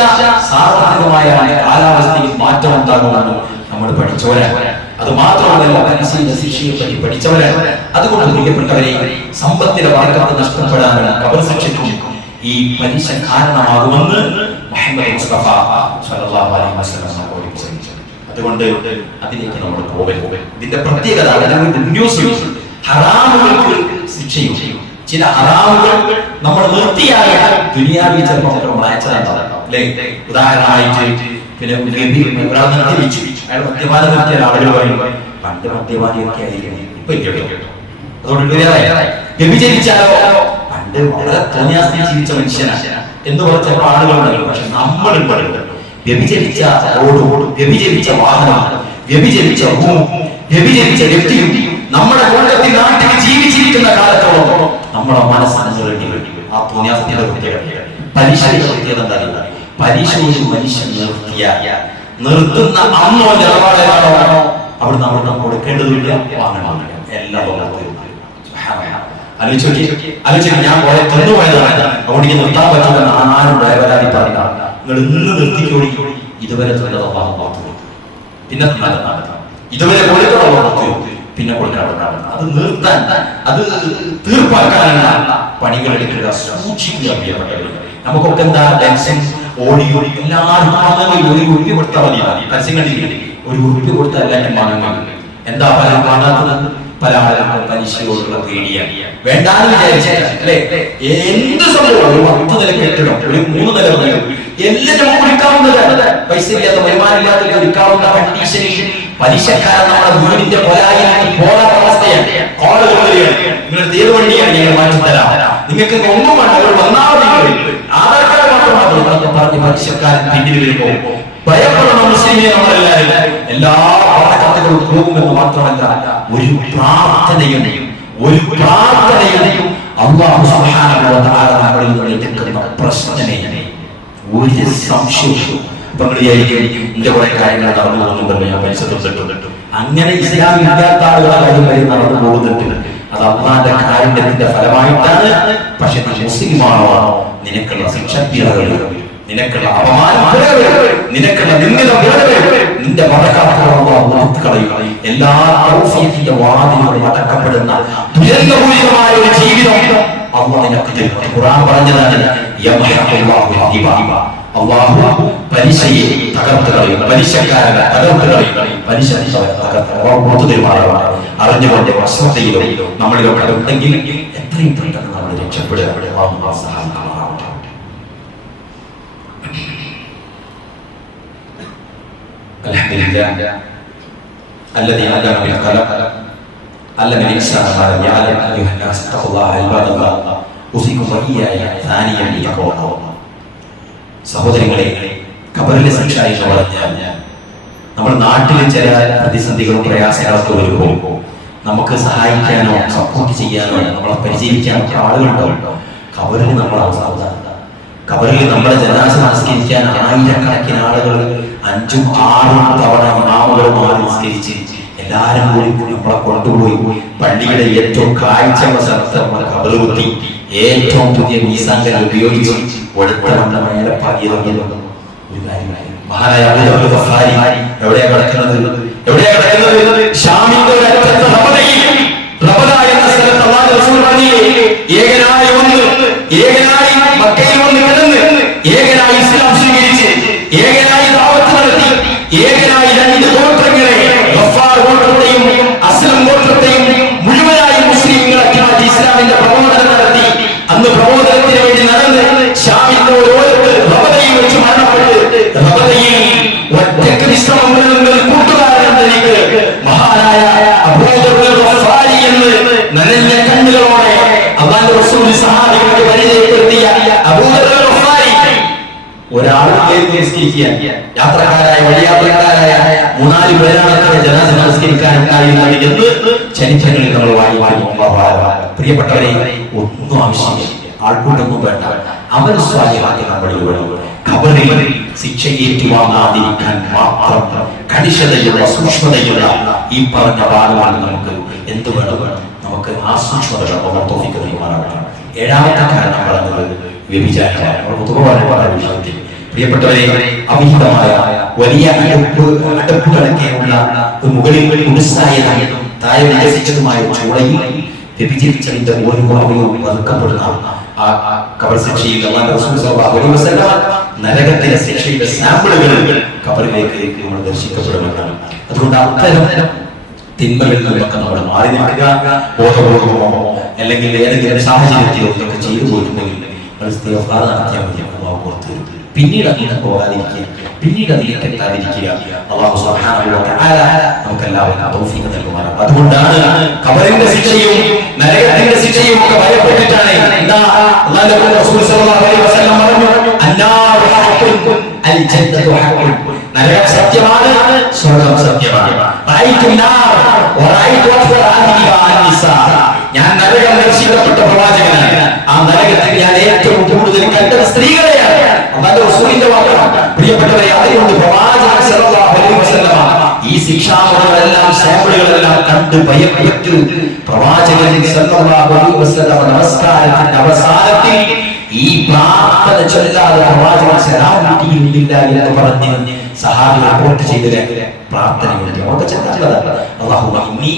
സാർവത്രികമായ കാലാവസ്ഥയിൽ മാറ്റം ഉണ്ടാകുമെന്ന് നമ്മൾ പഠിച്ചവരാണ്. അത് മാത്രമല്ല, പലിശയുടെ ശിക്ഷയെ പറ്റി പഠിച്ചവരാണ്. അതുകൊണ്ട് പ്രിയപ്പെട്ടവരെ, സമ്പത്തിന്റെ വർഗത്തെ നഷ്ടപ്പെടാനും ഖബർ ശിക്ഷയ്ക്കും ഈ പലിശ കാരണമാകുമെന്ന് മുഹമ്മദ് മുസ്തഫ സ്വല്ലല്ലാഹു അലൈഹി വസല്ലം ഓർമ്മിപ്പിച്ചു. അതുകൊണ്ട് അതിലേക്ക് നമ്മൾ പോകരുത്. ഇതിന്റെ പ്രത്യേകത ഹറാമുകൾക്ക് ശിക്ഷയും ചില ഹറാമുകൾ നമ്മൾ നിർത്തിയാൽ ദുനിയാവിൽ ചിലപ്പോൾ നമ്മൾ അയച്ചതായിട്ടുണ്ടാവും അല്ലേ. ഉദാഹരണമായിട്ട് പിന്നെ ഒരാൾ നിർത്തിവെച്ചു, അയാൾ മദ്യപാനം നിർത്തിയ ആളുകൾ പറയും പണ്ട് മദ്യപാനിയൊക്കെ ആയിരിക്കും, ഇപ്പൊ കേട്ടോ. അതുകൊണ്ട് വ്യഭിചരിച്ചാലോ പണ്ട് വളരെ തോന്നിയാസ്തി ജീവിച്ച മനുഷ്യനാണ് എന്ന് പറഞ്ഞ ചില ആളുകളുണ്ടല്ലോ. പക്ഷെ നമ്മളുണ്ടല്ലോ വ്യഭിചരിച്ച റോഡ്, വ്യഭിചരിച്ച വാഹനം, വ്യഭിചരിച്ച ഭൂമി, വ്യഭിചരിച്ച വ്യക്തിയും നമ്മുടെ കൂട്ടത്തിൽ നാട്ടിൽ ജീവിച്ചിരിക്കുന്ന കാലത്തോളം നമ്മുടെ മനസ്സിന് വേണ്ടി ആ തോന്നിയാസ്തിയുടെ പ്രത്യേകത. പലിശയുടെ പ്രത്യേകത എന്താ? പലിശ ഒരു മനുഷ്യൻ നിർത്തുന്ന അന്നോ നിലപാടാണോ അവിടെ നമ്മൾ കൊടുക്കേണ്ടതില്ല, വാങ്ങണം. എല്ലാം ആലോചിച്ചു. ഞാൻ പോലെ തന്നുപോയതാണ്, അവിടെ നിർത്താൻ പറ്റുമെന്ന് ആരും ഭയപരാതി പറഞ്ഞാൽ നിങ്ങൾ ഇന്ന് നിർത്തിക്കോടി. ഇതുവരെ പിന്നെ ഇതുവരെ പിന്നെ കൊടുക്കാൻ അത് നിർത്താൻ, അത് തീർപ്പാക്കാനുള്ള പണികൾ എടുക്കുക, സൂക്ഷിക്കുക. നമുക്കൊക്കെ എന്താ ടെൻഷൻ ഓടിയോ എല്ലാവരും ഒരു ഉറുപ്പി കൊടുത്താൽ മതി. പരസ്യം കണ്ടില്ലേ, ഒരു ഉറുപ്പി കൊടുത്താൽ എല്ലാവരും വാങ്ങുന്നത്. എന്താ പലരും വാങ്ങാത്തത്? പല ആളുകൾക്കും പലിശയോടുള്ള പേടിയാണ്. വേണ്ടാന്ന് വിചാരിച്ചല്ലേ എന്ത് സംഭവം, ഒരു 10 നില കെട്ടിടം, ഒരു 3 നില എല്ലാം നമുക്ക് വിൽക്കാവുന്നതാണ്. പൈസ ഇല്ലാത്ത, വരുമാനമില്ലാത്ത വിൽക്കാവുന്ന കണ്ടീഷനിൽ പലിശക്കാരൻ നമ്മുടെ വീടിന്റെ പൊലായി പോകാത്ത അവസ്ഥയാണ്. ആളുകൾ വരികയാണ്, നിങ്ങളുടെ ഏത് വണ്ടിയാണ് ഞങ്ങൾ മാറ്റിത്തരാം, നിങ്ങൾക്ക് ഒന്നും വേണ്ട, അവർ വന്നാമതി, ആധാർ കാർഡ് മാത്രം പറഞ്ഞ് പലിശക്കാരൻ പിന്നിൽ വരുമ്പോൾ ഭയപ്പെടണം. മുസ്ലിമെ നമ്മളെല്ലാവരും എല്ലാ കത്തുകളും പോകുമെന്ന് മാത്രമല്ല, ഒരു പ്രാർത്ഥനയും അല്ലാഹു സുബ്ഹാനഹു വ തആല നമ്മളിൽ നിന്ന് എടുക്കുന്ന പ്രശ്നമേ ഒരു സംശയവും. എന്റെ കുറെ കാര്യങ്ങൾ നടന്നു പോകുന്നുണ്ടല്ലോ, ഞാൻ പൈസ തൊട്ടിട്ടുണ്ട്, അങ്ങനെ ഇസ്ലാം ഇല്ലാത്ത ആളുകളെ കാര്യം വരെ നടന്നു പോകുന്നുണ്ട്. അത് അള്ളാന്റെ കാരുണ്യത്തിന്റെ ഫലമായിട്ടാണ്. പക്ഷെ നീ മുസ്ലിമാണോ, നിനക്കുള്ള ശിക്ഷ, നിനക്കുള്ള അപമാനം, നിനക്കുള്ള നിന്ദിത, നിന്റെ മതക്കാർക്കളയും എല്ലാ തൗഫീഖിന്റെ വാതിലുകളും അടക്കപ്പെടുന്ന ദുരന്തപൂരിതമായ ഒരു ജീവിതം അല്ലാഹു നിനക്ക് തരും. ഖുർആൻ പറഞ്ഞതാണ്, അല്ലാഹു പലിശയെ തകർത്ത് കളയും, പലിശക്കാരനെ തകർത്ത് കളയും, പലിശ തകർത്ത് തരുമാറാണ്. അറിഞ്ഞുകൊണ്ട് ശ്രദ്ധയിലോ നമ്മളിലൊക്കെ ഉണ്ടെങ്കിൽ എത്രയും പെട്ടെന്ന് നമ്മൾ രക്ഷപ്പെടുക. അൽഹംദുലില്ലാഹ് الذي علم بالقلم علم الإنسان ما لم يعلم أيها الناس اتقوا الله عباد الله أوصيكم وإياي ثانيا بتقوى الله. സഹോദരങ്ങളെ, ഖബറിലെ ശിക്ഷ എന്ന് പറഞ്ഞാൽ നമ്മൾ നാട്ടിൽ ചില പ്രതിസന്ധികളും പ്രയാസങ്ങളൊക്കെ വരുമ്പോൾ നമുക്ക് സഹായിക്കാനോ സപ്പോർട്ട് ചെയ്യാനോ നമ്മളെ പരിചരിക്കാനോ ആളുകളുണ്ടോ. ഖബറിൽ നമ്മളാണ് സാധാരണ. ഖബറിൽ നമ്മുടെ ജനാസ നമസ്കരിക്കാൻ ആയിരക്കണക്കിന് ആളുകൾ 5ഉം 6ഉം തവണ ഇമാമുകൾ മാറി നമസ്കരിച്ച് എല്ലാവരും കൂടി നമ്മളെ കൊണ്ടുപോയി പള്ളിയുടെ ഏറ്റവും കാഴ്ചയുള്ള സ്ഥലത്ത് നമ്മളെ ഖബർ കുത്തി ഏറ്റവും പുതിയ മീസാങ്കൽ ഉപയോഗിച്ച് ഒഴുത്തവന്റെ മേലെ പകിരുന്ന ഒരു കാര്യമായി. മഹാനായ അബൂദർ ഗഫാരി എവിടെയാ കിടക്കുന്നത്? ഷാമിന്റെ ഒരറ്റത്ത് റബദ എന്ന സ്ഥലത്ത് അല്ലാഹുവിന്റെ റസൂൽ പറഞ്ഞില്ലേ, ഏകനായി മക്കയിൽ വന്ന് കിടന്ന്, ഏകനായി ഇസ്ലാം സ്വീകരിച്ച്, ഏകനായി ദഅവത്ത് നടത്തി, ഏകനായി 2 ഗോത്രങ്ങളെ, ഗഫാർ ഗോത്രത്തെയും അസ്ലം ഗോത്രത്തെയും മുഴുവനായി മുസ്ലിങ്ങളാക്കി മാറ്റി ഇസ്ലാമിന്റെ പ്രബോധനം നടത്തി. അന്ന് പ്രബോധനത്തിന് വേണ്ടി നടന്ന് ഷാമിന്റെ ഓരോരുത്തർ റബദയിൽ വെച്ച് മരണപ്പെട്ട്, റബദയിൽ ഒറ്റയ്ക്ക് വിശ്രമം നൽകുന്ന കൂട്ടുകാരനിലേക്ക് മഹാനായ അബൂദർ ഗഫാരി എന്ന് നനഞ്ഞ കണ്ണുകളോടെ അല്ലാഹുവിന്റെ റസൂൽ സഹാബികൾക്ക് പരിചയപ്പെടുത്തിയ അബൂദർ ഗഫാരി ഒരാളെ നിസ്കരിക്കാൻ യാത്രക്കാരായ വഴിയാത്രക്കാരായ 3-4 പേരാണ് ജനാസ നമസ്കരിക്കാനുണ്ടായിരുന്നത് എന്ന് ചരിത്രങ്ങളിൽ നമ്മൾ വായിക്കും. പ്രിയപ്പെട്ടവരെ, ഒന്നും ആവശ്യമില്ല, ആൾക്കൂട്ടൊന്നും വേണ്ട, അമൽ സ്വാലിഹാക്കി നമ്മളിലൂടെ ഖബറിൽ ശിക്ഷ ഏറ്റുവാങ്ങാതിരിക്കാൻ മാത്രം കണിശതയുള്ള സൂക്ഷ്മതയുള്ള ഈ പറഞ്ഞ ഭാഗമാണ് നമുക്ക് എന്ത് വേണം, നമുക്ക് ആ സൂക്ഷ്മതകൾ തോന്നിക്കുമാറാവണം. 7ാമത്തെ കാരണം പറഞ്ഞത് വ്യഭിചാരമാണ്. വിഷയത്തിൽ പ്രിയപ്പെട്ടവരെ, അവിഹിതമായ വലിയ അടപ്പുകളൊക്കെയുള്ള മുകളിൽ ഉത്സാഹവും താഴെ വികസിച്ചതുമായ ചൂളയിൽ വ്യഭിചരിച്ചതിന്റെ ഓരോ അവയവും വറുക്കപ്പെടുന്ന ആ ഖബർ ശിക്ഷയിൽ അല്ലാഹുവിന്റെ റസൂൽ സ്വല്ലല്ലാഹു അലൈഹി വസല്ലം നരകത്തിലെ ശിക്ഷയുടെ സാമ്പിളുകൾ ഖബറിലേക്ക് നമ്മൾ ദർശിക്കപ്പെടുമെന്നാണ്. അതുകൊണ്ട് അത്തരം തിന്മകളിൽ നിന്നൊക്കെ നമ്മൾ മാറി നിൽക്കുക. ബോധപൂർവമോ അല്ലെങ്കിൽ ഏതെങ്കിലും സാഹചര്യത്തിലോ ഇതൊക്കെ ചെയ്തു പോയിട്ടുണ്ടെങ്കിൽ നടത്തിയാൽ മതി. പിന്നീട് അതിനെ പോകാതിരിക്കുക, പിന്നീട് അതിലേക്ക് എത്താതിരിക്കുക. അല്ലാഹു സുബ്ഹാനഹു വ തആല നമുക്കെല്ലാവർക്കും തൗഫീഖ് നൽകുമാറാകട്ടെ. അതുകൊണ്ടാണ് ഖബറിന്റെ ശിക്ഷയും നരകത്തിന്റെ ശിക്ഷയും ഒക്കെ ഭയപ്പെട്ടിട്ടാണ് അല്ലാഹുവിന്റെ റസൂൽ സ്വല്ലല്ലാഹു അലൈഹി വസല്ലം പറഞ്ഞു, അന്നാറു ഹഖ്ഖുൻ അൽ ജന്നത്തു ഹഖ്ഖുൻ. നരകം സത്യമാണ്, സ്വർഗ്ഗം സത്യമാണ്. ഞാൻ നരകം ദർശിക്കപ്പെട്ട പ്രവാചകനാണ്. ആ നരകത്തിൽ ഞാൻ ഏറ്റവും കൂടുതൽ കണ്ടത് സ്ത്രീകളെയാണ്. അല്ലാഹുവിന്റെ റസൂലിന്റെ വാക്കാണ്. പ്രിയപ്പെട്ടവരെ, അതുകൊണ്ട് പ്രവാചകൻ സ്വല്ലല്ലാഹു അലൈഹി വസല്ലം ഈ ശിക്ഷാമുറകളെല്ലാം സാമ്പിളുകളെല്ലാം കണ്ട് ഭയപ്പെട്ട് പ്രവാചകൻ സ്വല്ലല്ലാഹു അലൈഹി വസല്ലം നമസ്കാരത്തിന്റെ അവസാനത്തിൽ ഈ പ്രാർത്ഥന ചൊല്ലാതെ പ്രവാചകൻ സലാം വീട്ടിയില്ല എന്ന് പറഞ്ഞ് സഹാബികൾ റിപ്പോർട്ട് ചെയ്ത പ്രാർത്ഥനയുണ്ട്. നമുക്ക് ചെല്ലാതെ അല്ലാഹുമ്മ ഇന്നി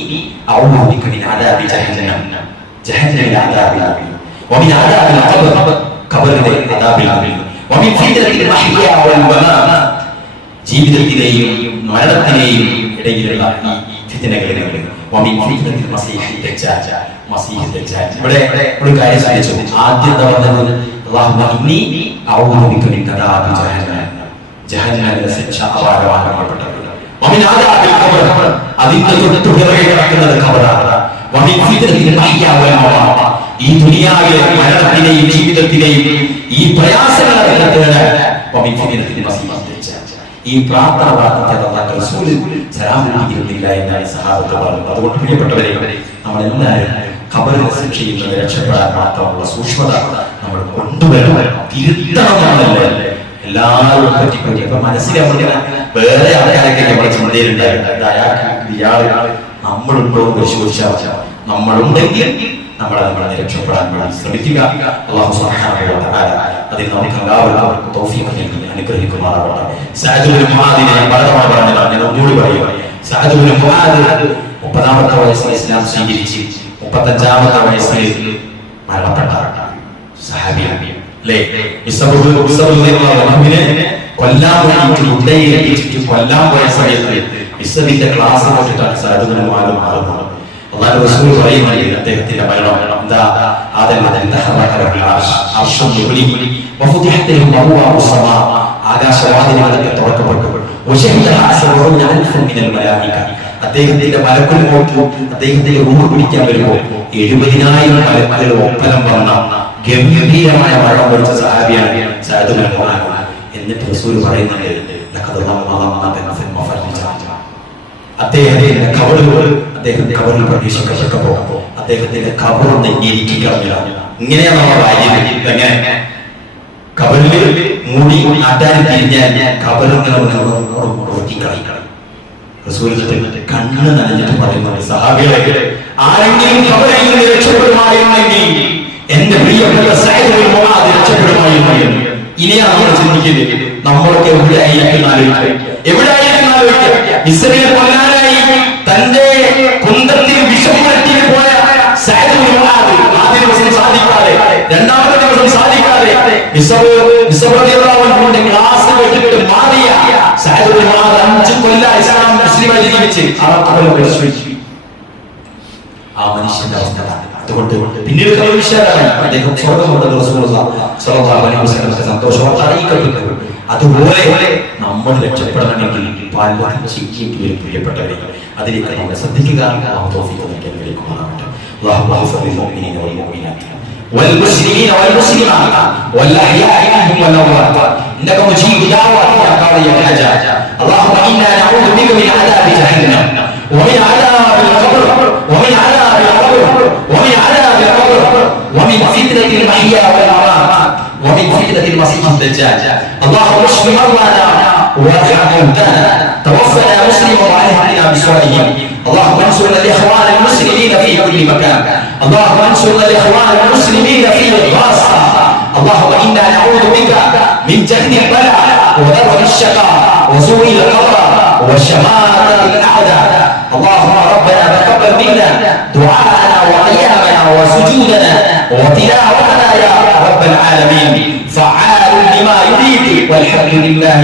അഊദു ബിക മിൻ അദാബി ജഹന്നം, ജഹന്നമിലെ അദാബിൽ, വമിൻ അദാബിൽ ഖബർ, ഖബറിലെ അദാബിൽ, വമിൻ ഫിത്നത്തിൽ മഹ്യ വൽ മമാം, ജീവിതത്തിലെയും മരണത്തിലെയും ഇടയിലുള്ള ഈ ഫിത്നകളിൽ, വമിൻ ഫിത്നത്തിൽ മസീഹി ദജ്ജാൽ. മസീഹി ദജ്ജാൽ. ഇവിടെ ഒരു കാര്യം ശ്രദ്ധിച്ചു. ആദ്യം പറഞ്ഞത് അല്ലാഹുമ്മ ഇന്നി അഊദു ബിക മിൻ അദാബി ജഹന്നം. ജഹന്നമിലെ ശിക്ഷ അപാരമാകപ്പെട്ടത്. വമിൻ അദാബിൽ ഖബർ. അതിന്റെ തൊട്ടുപിറകെ കിടക്കുന്നത് ഖബറാണ്. വമിൻ ഫിത്നത്തിൽ മഹ്യാ വൽ മമാത്ത്. ഈ ദുനിയാവിലെ മരണത്തിനെയും ജീവിതത്തിനെയും ഈ പ്രയാസങ്ങളെ വമിൻ ഫിത്നത്തിൽ മസീഹി ദജ്ജാൽ. ഈ പ്രാർത്ഥന പ്രാർത്ഥിക്കാതെ റസൂൽ സലാം നൽകിയിരുന്നില്ല എന്നാണ് സഹാബത്ത് പറഞ്ഞത്. അതുകൊണ്ട് പ്രിയപ്പെട്ടവരെ, നമ്മളെല്ലാവരും ഖബറിനെ ശിക്ഷയിൽ നിന്ന് രക്ഷപ്പെടാൻ മാത്രമുള്ള സൂക്ഷ്മത നമ്മൾ കൊണ്ടുവരണം, തിരുത്തണമെന്നല്ലേ എല്ലാവരും പറ്റി. അപ്പൊ മനസ്സിൽ നമ്മളിങ്ങനെ വേറെ ആൾക്കാരൊക്കെ നമ്മുടെ ചിന്തയിലുണ്ടായിരുന്നു. ഇയാൾ നമ്മളുണ്ടോ എന്ന് പരിശോധിച്ചാൽ നമ്മളുണ്ടെങ്കിൽ നമ്മളെ രക്ഷപ്പെടാൻ വേണ്ടി ശ്രമിക്കുക. അല്ലാഹു സുബ്ഹാനഹു വ തആല അതിൽ നമുക്ക് എല്ലാവർക്കും തൗഫീഖ് നൽകി അനുഗ്രഹിക്കുമാറാകട്ടെ. സഅദ് ഇബ്നു മുആദിനെ പലതവണ പറഞ്ഞതാണ്, ഞാൻ ഒന്നുകൂടി പറയുക. സഅദ് ഇബ്നു മുആദ് 30ാമത്തെ വയസ്സിൽ ഇസ്ലാം സ്വീകരിച്ച് 35ാമത്തെ വയസ്സിൽ മരണപ്പെട്ട സഹാബിയാണ്. കൊല്ലാൻ വേണ്ടിയിട്ട് ഉണ്ടയിലെത്തിച്ചിട്ട് കൊല്ലാൻ പോയ സമയത്ത് ഇസ്ലാമിന്റെ ക്ലാസ് നോക്കിയിട്ടാണ് സഅദ് ഇബ്നു മുആദ് മാറുന്നത്. അല്ലാഹു റസൂൽ പറയുന്നത് അദ്ദേഹത്തിന്റെ മരണം എന്താ? ആകാശവാതിലുകളൊക്കെ തുറക്കപ്പെട്ടു. അദ്ദേഹത്തിന്റെ മലക്കുൽ മൗത്ത് അദ്ദേഹത്തിന്റെ റൂഹ് പിടിക്കാൻ വരുമ്പോൾ 70,000 മലക്കുകൾ ഒപ്പനം വന്ന ഗംഭീരമായ മഴ പൊഴിച്ച സഹാബിയാണ് സഅദ് ഇബ്നു മുആദ്. എന്നിട്ട് റസൂൽ പറയുന്നുണ്ട്, അദ്ദേഹത്തിന്റെ ഖബറിൽ പ്രവേശിക്കപ്പെട്ടപ്പോ അദ്ദേഹത്തിന്റെ ഖബറൊന്ന് ഞെരുക്കി കളഞ്ഞില്ല. ഇങ്ങനെയാണ് നമ്മുടെ കാര്യം. എങ്ങനെ ഖബറിൽ മൂടി നാട്ടാൻ തിരിഞ്ഞാൽ ഖബറിങ്ങനെ കണ്ണ് നനഞ്ഞിട്ട് പറയുന്നുണ്ട്, സഹാബികളെ ആരെങ്കിലും ഖബറിൽ നിന്ന് രക്ഷപ്പെടുമായിരുന്നെങ്കിൽ എന്റെ പ്രിയപ്പെട്ട സഅദ് ഇബ്നു മുആദ് രക്ഷപ്പെടുമായിരുന്നു. ഇനിയാണ് നമ്മൾ ചിന്തിക്കുന്നത്, നമ്മളൊക്കെ എവിടെയായിരുന്നാലും ഇസ്രായേൽ കൊല്ലാനായി തന്റെ കുന്തത്തിൽ വിഷം പുരട്ടിന് പോയ സഅദ് ഇബ്നു മുആദ് ആദ്യ ദിവസം സാധിക്കാതെ, രണ്ടാമത്തെ ദിവസം സാധിക്കാതെ ക്ലാസ് കേട്ടിട്ട് മാറിയ സഅദ് ഇബ്നു മുആദ് 5 കൊല്ലം ഇസ്ലാം മുസ്ലിമായി ജീവിച്ച് ആ മനുഷ്യന്റെ അവസ്ഥ. അതുകൊണ്ട് പിന്നീട് അദ്ദേഹം സ്വർഗ്ഗമുണ്ടെന്ന് റസൂലുള്ളാഹി സ്വല്ലല്ലാഹു അലൈഹി വസല്ലം സന്തോഷവാർത്ത അറിയിക്കപ്പെട്ടു. അതുപോലെ നമ്മൾ രക്ഷപ്പെടണമെങ്കിൽ പലതും ചെയ്യേണ്ടി വരും പ്രിയപ്പെട്ടവരെ. അതിലേക്ക് നമ്മൾ ശ്രദ്ധിക്കുക. തൗഫീഖ് നൽകാൻ കഴിയുമാറാകട്ടെ. അല്ലാഹു ഗ്ഫിർ മുഅ്മിനീന വൽ മുഅ്മിനാത്ത് വൽ മുസ്ലിമീന വൽ മുസ്ലിമാത്ത് വൽ അഹ്യാഇ മിൻഹും വൽ അംവാത്ത് ഇന്നക മുജീബു ദഅവാതി യാ ഖാദിയൽ ഹജാജ. അല്ലാഹുമ്മ ഇന്നാ നഊദു ബിക മിൻ അദാബി ജഹന്നം വമിൻ അദാബിൽ ഖബ്ർ വമിൻ അദാബിൽ ഖബ്ർ വമിൻ അദാബിൽ ഖബ്ർ വമിൻ ഫിത്നത്തിൽ മഹ്യാ വൽ മമാത്ത് ومن فتنة المسيح الدجال. اللهم اشف مرضانا وارحم موتانا توفنا مسلما وألحقنا بالصالحين. اللهم انصر الإخوان المسلمين في كل مكان. اللهم انصر الإخوان المسلمين في غزة. اللهم إنا نعوذ بك من جهد البلاء ودرك الشقاء وسوء القضاء وشماتة الأعداء. اللهم ربنا تقبل منا دعاءنا وقيامنا وسجودنا وتلاوتنا يا رب العالمين. فعال لما يريد والحمد لله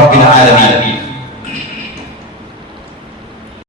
رب العالمين.